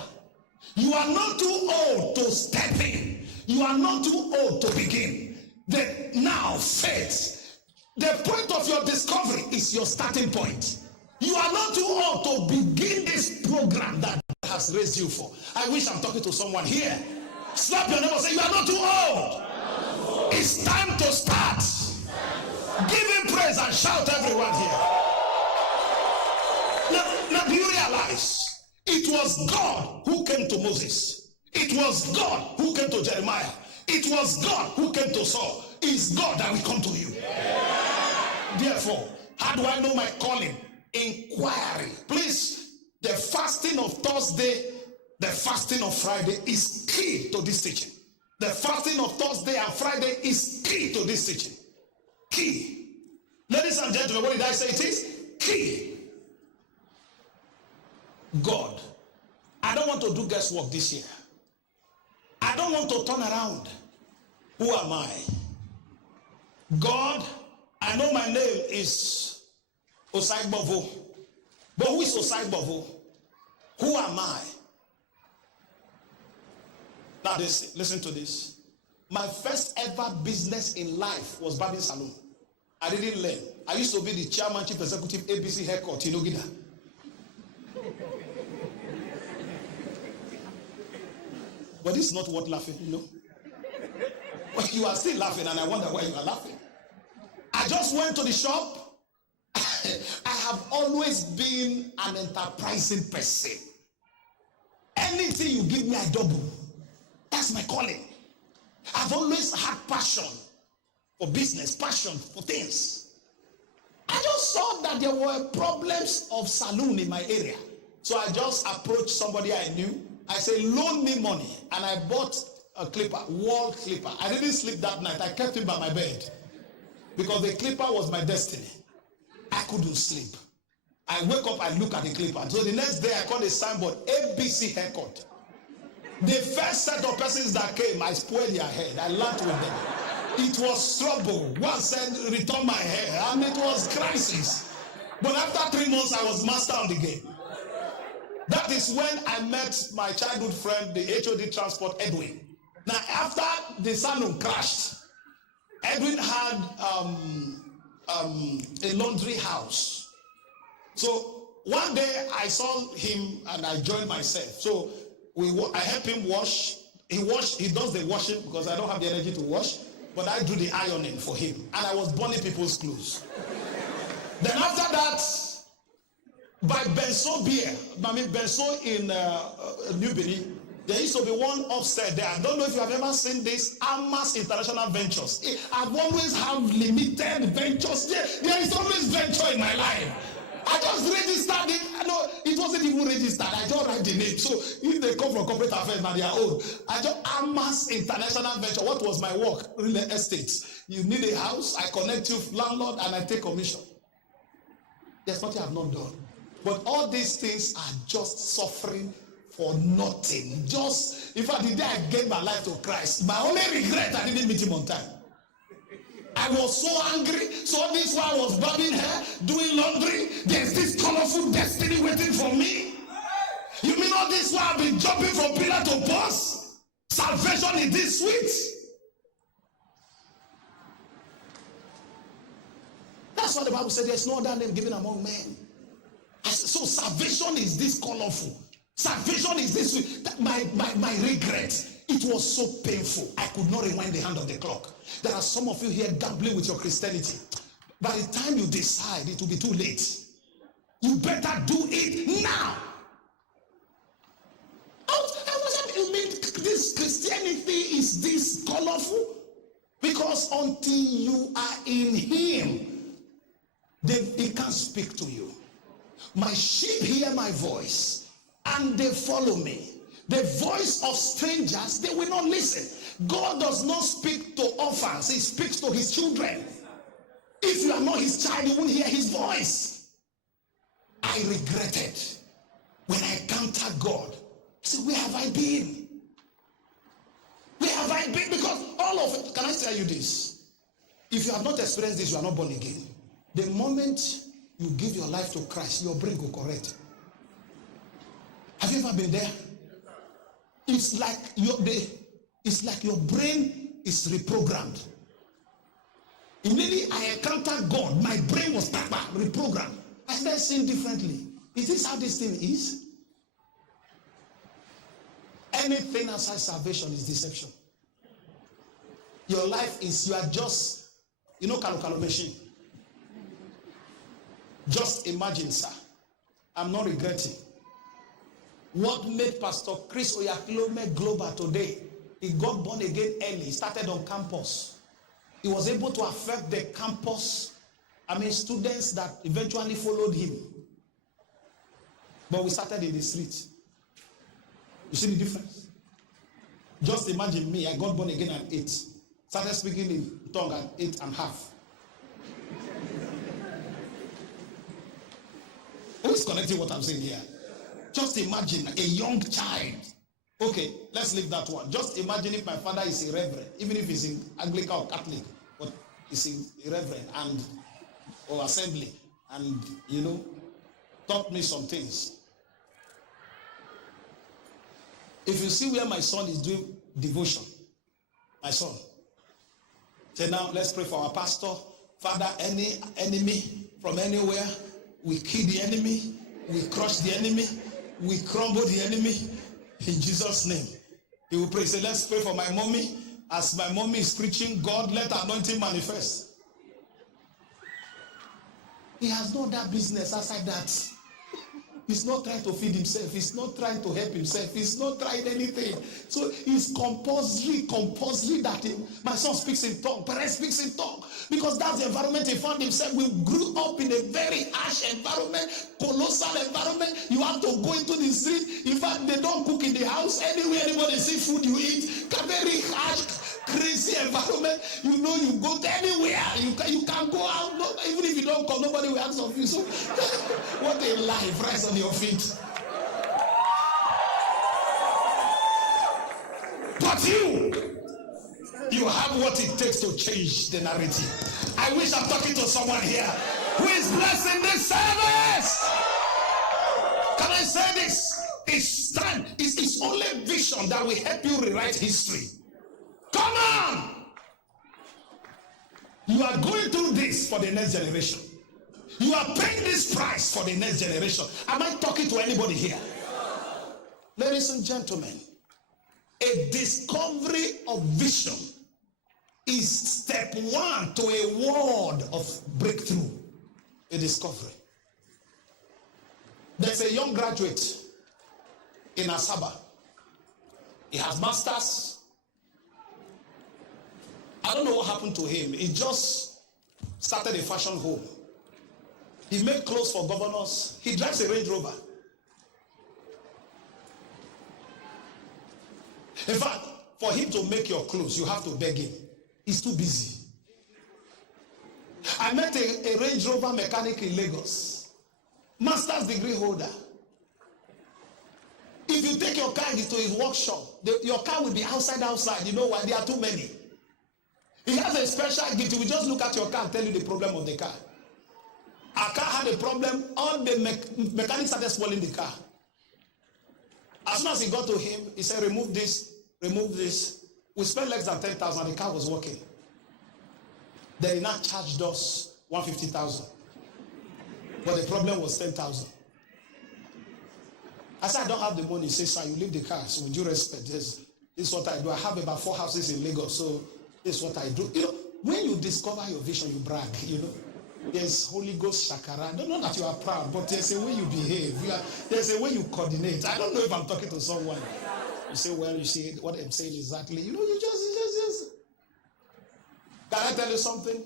You are not too old to step in. You are not too old to begin. The now faith. The point of your discovery is your starting point. You are not too old to begin this program that has raised you for. I wish I'm talking to someone here. Slap your neighbor and say, you are not too old. It's time to start. Give him praise and shout, everyone here. Now do you realize it was God who came to Moses? It was God who came to Jeremiah. It was God who came to Saul. It's God that will come to you. Therefore, how do I know my calling? Inquiry. Please, the fasting of Thursday, the fasting of Friday is key to this teaching. The fasting of Thursday and Friday is key to this teaching. Key. Ladies and gentlemen, what did I say it is? Key. God, I don't want to do guesswork this year. I don't want to turn around. Who am I? God, I know my name is Osazuwa. But who is Osazuwa? Who am I? Now listen to this. My first ever business in life was barbing salon. I didn't learn. I used to be the chairman, chief executive, ABC haircut in Ogida. But this is not what laughing, you know. But you are still laughing, and I wonder why you are laughing. I just went to the shop. I have always been an enterprising person. Anything you give me, I double. That's my calling. I've always had passion for business, passion for things. I just saw that there were problems of saloon in my area. So I just approached somebody I knew. I said, loan me money. And I bought a clipper, wall clipper. I didn't sleep that night. I kept it by my bed. Because the clipper was my destiny. I couldn't sleep. I wake up, I look at the clipper. So the next day I called a signboard, ABC haircut. The first set of persons that came, I spoiled their head. I laughed with them. It was trouble. One said, return my hair. And it was crisis. But after 3 months, I was master on the game. That is when I met my childhood friend, the HOD transport, Edwin. Now, after the salon crashed, Edwin had a laundry house. So one day I saw him and I joined myself. So I helped him wash. He does the washing because I don't have the energy to wash. But I do the ironing for him. And I was burning people's clothes. Then after that, by Benso Beer, Benso in New Benin, there used to be one upstairs there. I don't know if you have ever seen this, Amas International Ventures. I've always have limited ventures. There is always venture in my life. I just registered it. No, it wasn't even registered. I just write the name. So if they come from corporate affairs, now they are old. I just Amas International Venture. What was my work? Real estate. You need a house. I connect you landlord and I take commission. There's nothing I've not done. But all these things are just suffering for nothing. Just, in fact, the day I gave my life to Christ, my only regret, I didn't meet him on time. I was so angry. So this while I was barbing hair, doing laundry, there's this colorful destiny waiting for me. You mean all this while I've been jumping from pillar to post? Salvation is this sweet. That's what the Bible said. There's no other name given among men. So salvation is this colorful. Salvation is this sweet. My regret. It was so painful. I could not rewind the hand of the clock. There are some of you here gambling with your Christianity. By the time you decide, it will be too late. You better do it now. You mean this Christianity is this colorful? Because until you are in him, he can't speak to you. My sheep hear my voice, and they follow me. The voice of strangers, they will not listen. God does not speak to orphans. He speaks to his children. If you are not his child, you won't hear his voice. I regretted when I encountered God. See, where have I been? Where have I been? Because all of it, can I tell you this? If you have not experienced this, you are not born again. The moment you give your life to Christ, your brain will correct. Have you ever been there? It's like your brain is reprogrammed. Immediately I encountered God, my brain was reprogrammed. I started seeing differently. Is this how this thing is? Anything outside salvation is deception. Your life is, you are just, Kalo machine. Just imagine, sir. I'm not regretting. What made Pastor Chris Oyakhilome global today? He got born again early. He started on campus. He was able to affect the campus, students that eventually followed him. But we started in the street. You see the difference? Just imagine me. I got born again at 8. Started speaking in tongue at 8.5. Who is connecting what I'm saying here? Just imagine a young child. Okay, let's leave that one. Just imagine if my father is a reverend, even if he's in Anglican or Catholic, but he's a reverend or assembly, and taught me some things. If you see where my son is doing devotion, my son, say now let's pray for our pastor. Father, any enemy from anywhere, we kill the enemy, we crush the enemy, we crumble the enemy in Jesus' name. He will pray. Say, let's pray for my mommy. As my mommy is preaching, God, let anointing manifest. He has no other business outside that. He's not trying to feed himself. He's not trying to help himself. He's not trying anything. So it's compulsory that my son speaks in tongue. Parents speaks in tongue. Because that's the environment he found himself. We grew up in a very harsh environment, colossal environment. You have to go into the street. In fact, they don't cook in the house. Anywhere anybody see food, you eat. A very harsh, crazy environment. You know, you go to anywhere. You can go out. No, even if you don't come, nobody will ask of you. So what a life. Rise on your feet. But you have what it takes to change the narrative. I wish I'm talking to someone here who is blessing this service. Can I say this? It's time. It's only vision that will help you rewrite history. Come on! You are going through this for the next generation. You are paying this price for the next generation. Am I talking to anybody here? Ladies and gentlemen, a discovery of vision is step one to a world of breakthrough. A discovery. There's a young graduate in Asaba. He has masters. I don't know what happened to him. He just started a fashion home. He made clothes for governors. He drives a Range Rover. In fact, for him to make your clothes, you have to beg him. He's too busy. I met a Range Rover mechanic in Lagos. Master's degree holder. If you take your car into his workshop, your car will be outside. You know why? There are too many. He has a special gift. He will just look at your car and tell you the problem of the car. Our car had a problem. All the mechanics started spoiling the car. As soon as he got to him, he said, remove this, remove this. We spent less than 10,000. The car was working. Then he now charged us 150,000. But the problem was 10,000. I said, I don't have the money. He said, sir, you leave the car. So with due respect, this is what I do. I have about 4 houses in Lagos. So this is what I do. You know, when you discover your vision, you brag, you know. There's Holy Ghost shakara. I don't know that you are proud, but there's a way you behave. There's a way you coordinate. I don't know if I'm talking to someone. You say, well, you see what I'm saying exactly. You know, you just. Can I tell you something?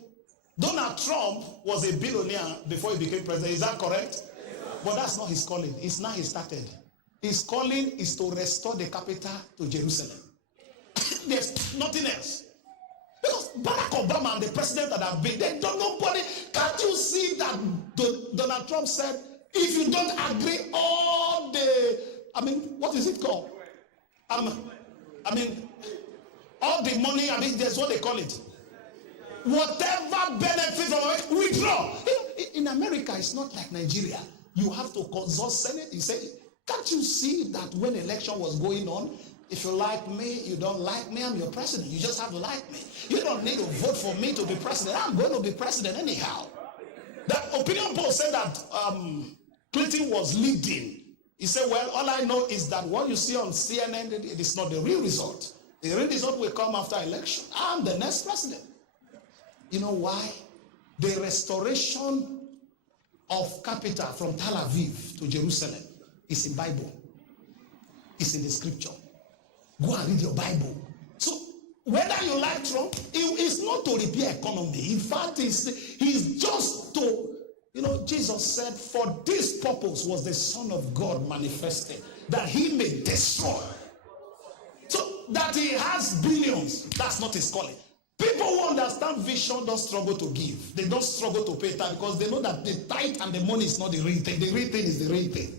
Donald Trump was a billionaire before he became president. Is that correct? But that's not his calling. It's now he started. His calling is to restore the capital to Jerusalem. There's nothing else. Because Barack Obama and the president that have been, they don't nobody. Can't you see that Donald Trump said, if you don't agree, all the, what is it called? All the money, that's what they call it. Whatever benefit from it, withdraw. In America, it's not like Nigeria. You have to consult Senate. You say, can't you see that when election was going on, if you like me, you don't like me, I'm your president. You just have to like me. You don't need to vote for me to be president. I'm going to be president anyhow. The opinion poll said that Clinton was leading. He said, well, all I know is that what you see on CNN, it is not the real result. The real result will come after election. I'm the next president. You know why? The restoration of capital from Tel Aviv to Jerusalem is in Bible. It's in the scripture. Go and read your Bible. So whether you like Trump, it's not to repair economy. In fact, he's just to, Jesus said, for this purpose was the Son of God manifested, that he may destroy. So that he has billions, that's not his calling. People who understand vision don't struggle to give. They don't struggle to pay tithe because they know that the tithe and the money is not the real thing. The real thing is the real thing.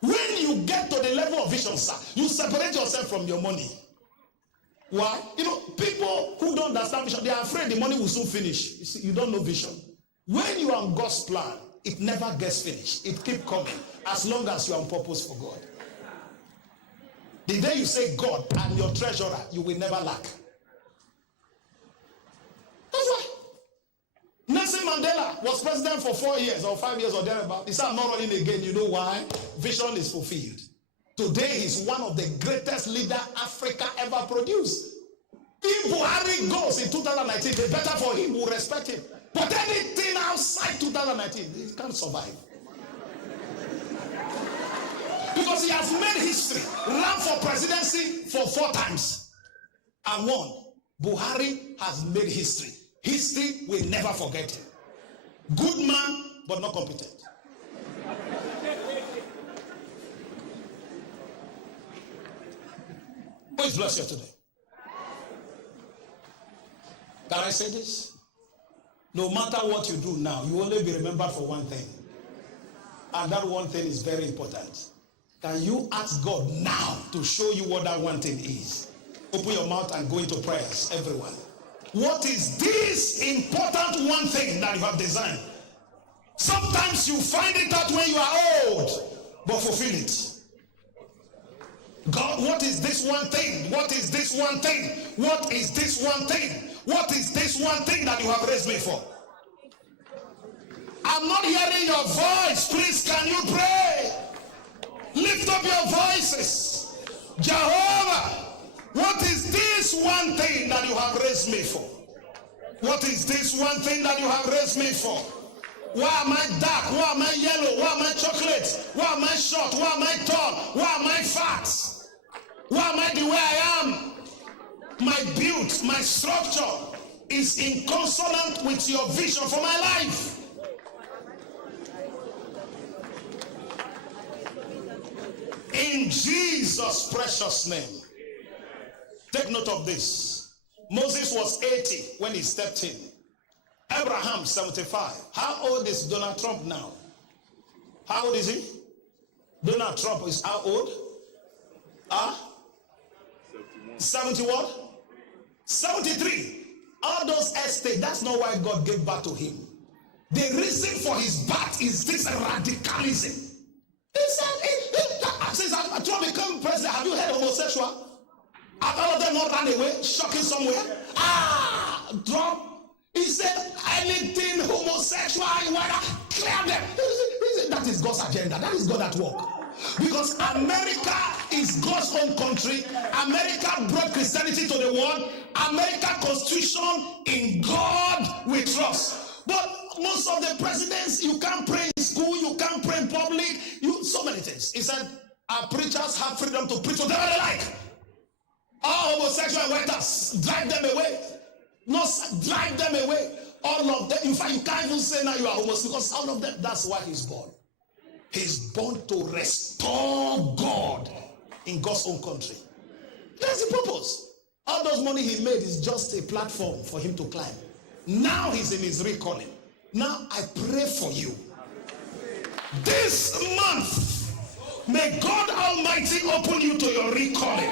When you get to the level of vision, sir, you separate yourself from your money. Why? People who don't understand vision, they are afraid the money will soon finish. You see, you don't know vision. When you are on God's plan, it never gets finished. It keeps coming as long as you are on purpose for God. The day you say God and your treasurer, you will never lack. That's why Nelson Mandela was president for 4 years or 5 years or thereabout. He said, I'm not running again. You know why? Vision is fulfilled. Today he's one of the greatest leaders Africa ever produced. If Buhari goes in 2019, the better for him, will respect him. But anything outside 2019, he can't survive. Because he has made history, ran for presidency for 4 times and won. Buhari has made history. History will never forget him. Good man, but not competent. Who is blessed here today? Can I say this? No matter what you do now, you will only be remembered for one thing. And that one thing is very important. Can you ask God now to show you what that one thing is? Open your mouth and go into prayers, everyone. What is this important one thing that you have designed? Sometimes you find it out when you are old, but fulfill it. God, what is this one thing? What is this one thing? What is this one thing? What is this one thing that you have raised me for? I'm not hearing your voice. Please, can you pray? Lift up your voices. Jehovah, what is this one thing that you have raised me for? What is this one thing that you have raised me for? Why am I dark? Why am I yellow? Why am I chocolate? Why am I short? Why am I tall? Why am I fat? Why am I the way I am? My build, my structure is in consonant with your vision for my life. In Jesus' precious name. Take note of this. Moses was 80 when he stepped in. Abraham, 75. How old is Donald Trump now? How old is he? Donald Trump is how old? 70 what? 73. All those estates, that's not why God gave birth to him. The reason for his birth is this radicalism. He said, since Trump became president, have you heard homosexual? Have all of them not run away, shocking somewhere? Trump, he said, anything homosexual, clear them. That is God's agenda. That is God at work. Because America is God's own country. America brought Christianity to the world. America constitution, in God we trust. But most of the presidents, you can't pray in school, you can't pray in public, so many things. He said, our preachers have freedom to preach whatever they like. All homosexual writers, drive them away. Not drive them away. All of them. In fact, you can't even say now you are homosexual because all of them, that's why he's born. He's born to restore God in God's own country. That's the purpose. All those money he made is just a platform for him to climb. Now he's in his recalling. Now I pray for you. This month, may God Almighty open you to your recalling.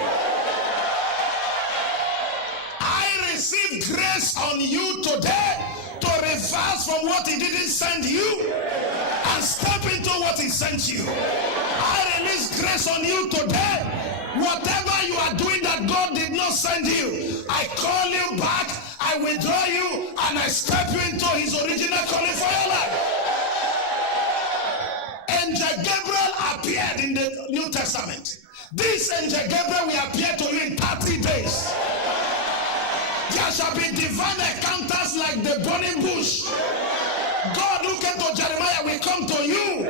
I receive grace on you today to reverse from what he didn't send you and step into what he sent you. I release grace on you today. Whatever you are doing that God did not send you, I call you back, I withdraw you, and I step you into his original calling for your life. Angel Gabriel appeared in the New Testament. This angel Gabriel will appear to you in 30 days. There shall be divine encounters like the burning bush. God looking to Jeremiah will come to you.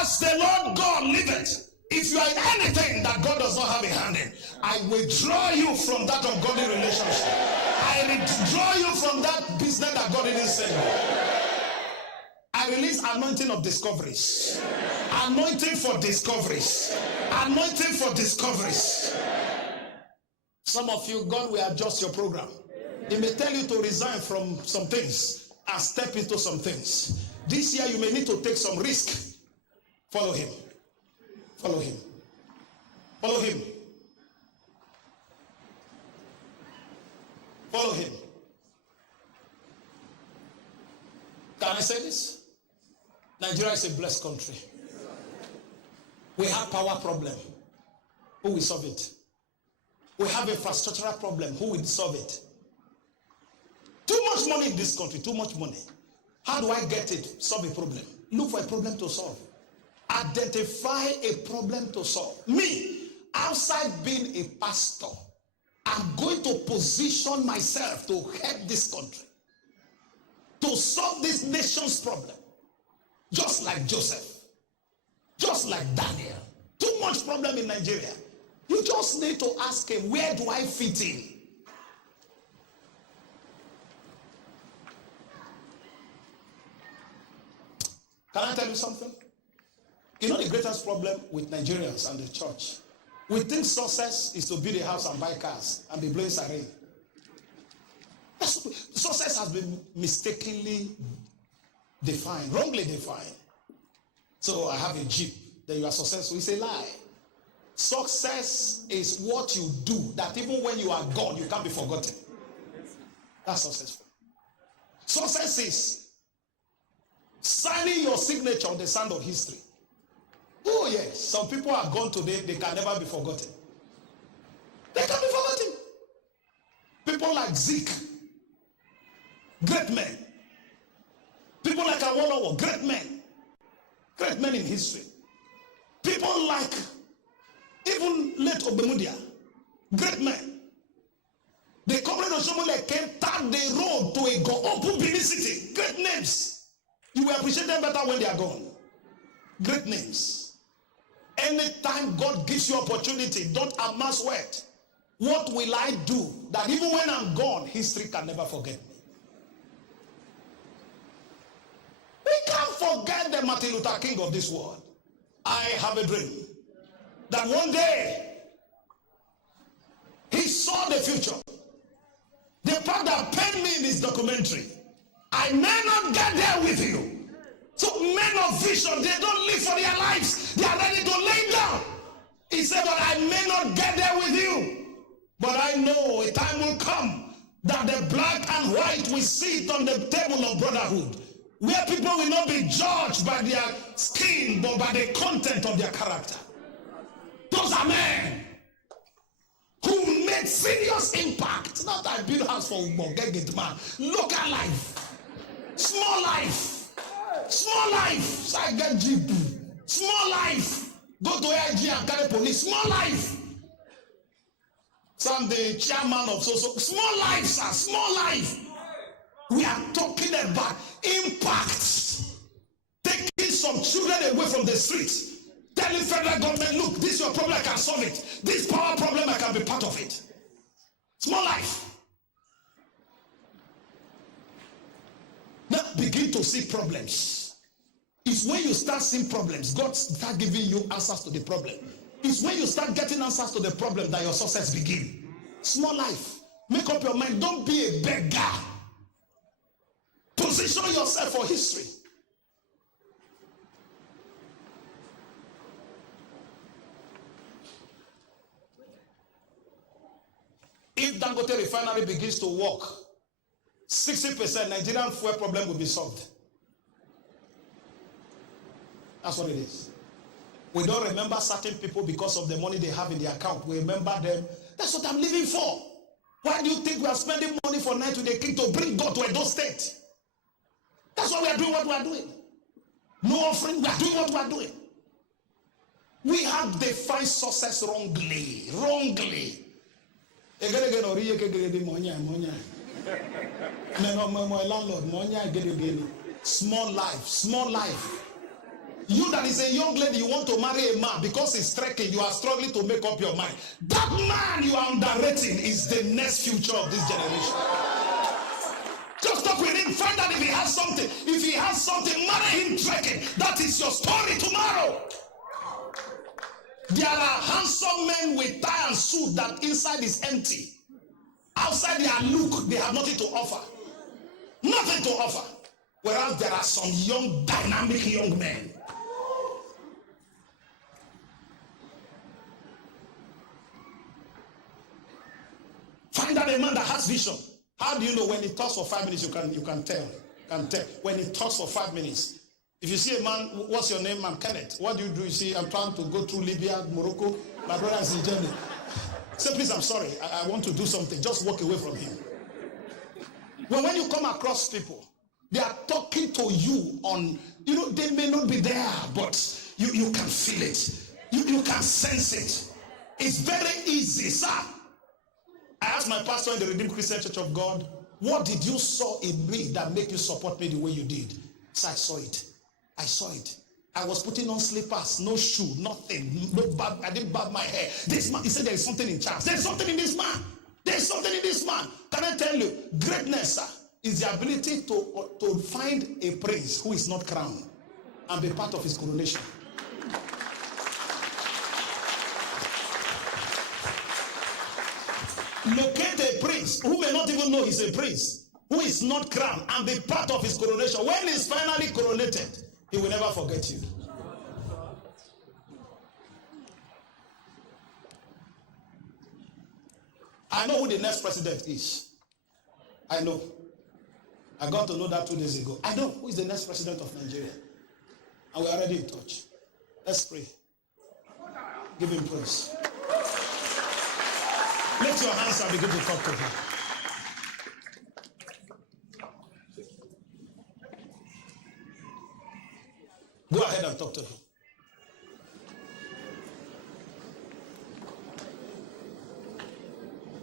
As the Lord God liveth, if you are in anything that God does not have a hand in, I withdraw you from that ungodly relationship. I withdraw you from that business that God didn't send you. I release anointing of discoveries. Anointing for discoveries. Anointing for discoveries. Some of you, God will adjust your program. He may tell you to resign from some things and step into some things. This year you may need to take some risk. Follow him. Follow him. Follow him. Follow him. Can I say this? Nigeria is a blessed country. We have power problem. Who will solve it? We have infrastructural problem. Who will solve it? Too much money in this country. Too much money. How do I get it? Solve a problem. Look for a problem to solve. Identify a problem to solve. Me, outside being a pastor, I'm going to position myself to help this country, to solve this nation's problem. Just like Joseph, just like Daniel. Too much problem in Nigeria. You just need to ask him, where do I fit in? Can I tell you something? You know the greatest problem with Nigerians and the church? We think success is to build a house and buy cars and be blowing siren. Success has been mistakenly defined, wrongly defined. So I have a Jeep, then you are successful. It's a lie. Success is what you do that even when you are gone, you can't be forgotten. That's successful. Success is signing your signature on the sand of history. Oh yes, some people are gone today, they can never be forgotten. They can be forgotten. People like Zeke, great men. People like Awolowo, great men in history. People like even late Obemudia, great men. The Comrade Oshomole came down the road to a open Benin City. Great names. You will appreciate them better when they are gone. Great names. Anytime God gives you opportunity, don't amass wealth. What will I do that even when I'm gone, history can never forget me? We can't forget the Martin Luther King of this world. I have a dream that one day he saw the future. The part that pained me in this documentary, I may not get there with you. So men of vision, they don't live for their lives. They are ready to lay down. He said, but I may not get there with you. But I know a time will come that the black and white will sit on the table of brotherhood, where people will not be judged by their skin, but by the content of their character. Those are men who made serious impact. Not I build house for Ubogegit man. Local life. Small life. Small life. So I get Jeep. Small life. Go to AIG and carry police. Small life. So I'm the chairman of so. Small life, sir. Small life. We are talking about impact. Taking some children away from the streets. Telling federal government, look, this is your problem, I can solve it. This power problem, I can be part of it. Small life. Now begin to see problems. It's when you start seeing problems, God start giving you answers to the problem. It's when you start getting answers to the problem that your success begin. Small life. Make up your mind. Don't be a beggar. Position yourself for history. If Dangote refinery begins to work, 60% Nigerian fuel problem will be solved. That's what it is. We don't remember certain people because of the money they have in their account. We remember them. That's what I'm living for. Why do you think we are spending money for night with the king to bring God to Edo State? That's why we are doing what we are doing. No offering, we are doing what we are doing. We have defined success wrongly. Wrongly. Small life, small life. You that is a young lady, you want to marry a man because he's trekking, you are struggling to make up your mind. That man you are underrating is the next future of this generation. Just talk with him, find out if he has something. If he has something, marry him trekking. That is your story tomorrow. There are handsome men with tie and suit that inside is empty. Outside their look, they have nothing to offer. Nothing to offer. Whereas there are some young, dynamic young men. Find out a man that has vision. How do you know when he talks for 5 minutes? You can tell. When he talks for 5 minutes. If you see a man, what's your name? I'm Kenneth. What do? You see, I'm trying to go through Libya, Morocco. My brother is in Germany. Say, please, I'm sorry. I want to do something. Just walk away from him. When you come across people, they are talking to you on, they may not be there, but You can feel it. You can sense it. It's very easy, sir. I asked my pastor in the Redeemed Christian Church of God, what did you saw in me that make you support me the way you did? So I saw it. I saw it. I was putting on slippers, no shoe, nothing. No bag, I didn't bag my hair. This man, he said there is something in Charles. There is something in this man. There is something in this man. Can I tell you, greatness, sir, is the ability to find a prince who is not crowned and be part of his coronation. Locate a prince who may not even know he's a prince, who is not crowned, and be part of his coronation. When he's finally coronated, he will never forget you. I know who the next president is. I know. I got to know that 2 days ago. I know who is the next president of Nigeria. And we're already in touch. Let's pray. Give him praise. Lift your hands and begin to talk to him. Go ahead and talk to him.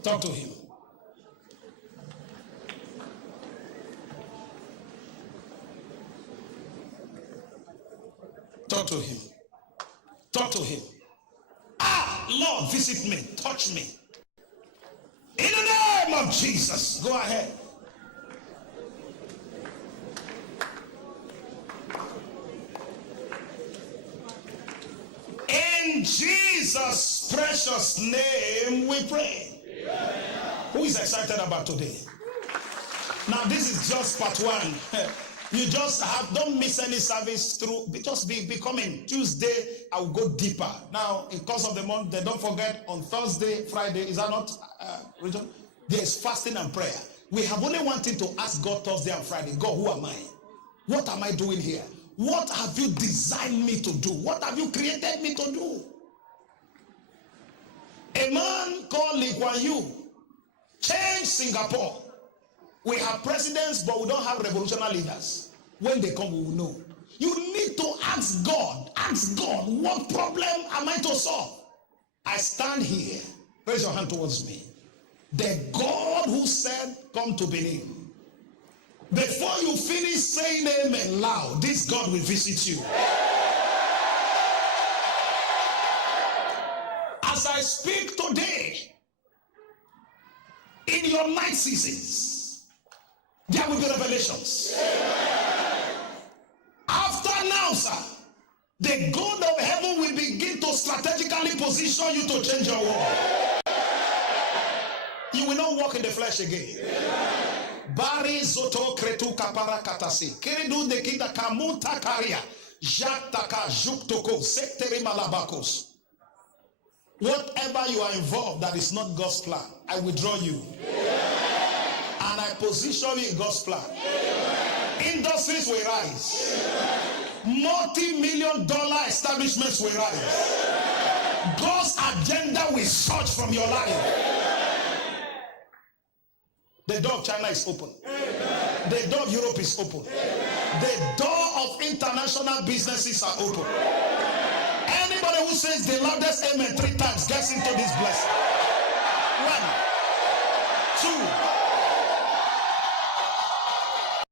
Talk to him. Talk to him. Talk to him. Ah, Lord, visit me. Touch me. In the name of Jesus. Go ahead. In Jesus' precious name we pray. Amen. Who is excited about today? Now this is just part one. You just don't miss any service through. Just be coming. Tuesday, I will go deeper. Now, in course of the month, then don't forget on Thursday, Friday, is that not, Region? There's fasting and prayer. We have only one thing to ask God Thursday and Friday. God, who am I? What am I doing here? What have you designed me to do? What have you created me to do? A man called Lee Kuan Yew changed Singapore. We have presidents, but we don't have revolutionary leaders. When they come, we will know. You need to ask God, what problem am I to solve? I stand here. Raise your hand towards me. The God who said, come to Benin. Before you finish saying amen loud, this God will visit you. As I speak today, in your night seasons, there will be revelations. After now, sir, the God of heaven will begin to strategically position you to change your world. You will not walk in the flesh again. Bari zoto kretu kapara katasi. Kiridu dekita kamuta karia. Jaktaka juktoko sekteri malabakos. Whatever you are involved that is not God's plan, I withdraw you. And I position you in God's plan. Industries will rise. Multi-million-dollar establishments will rise. God's agenda will surge from your life. The door of China is open. The door of Europe is open. The door of international businesses are open. Anybody who says the loudest amen 3 times gets into this blessing. 1, 2,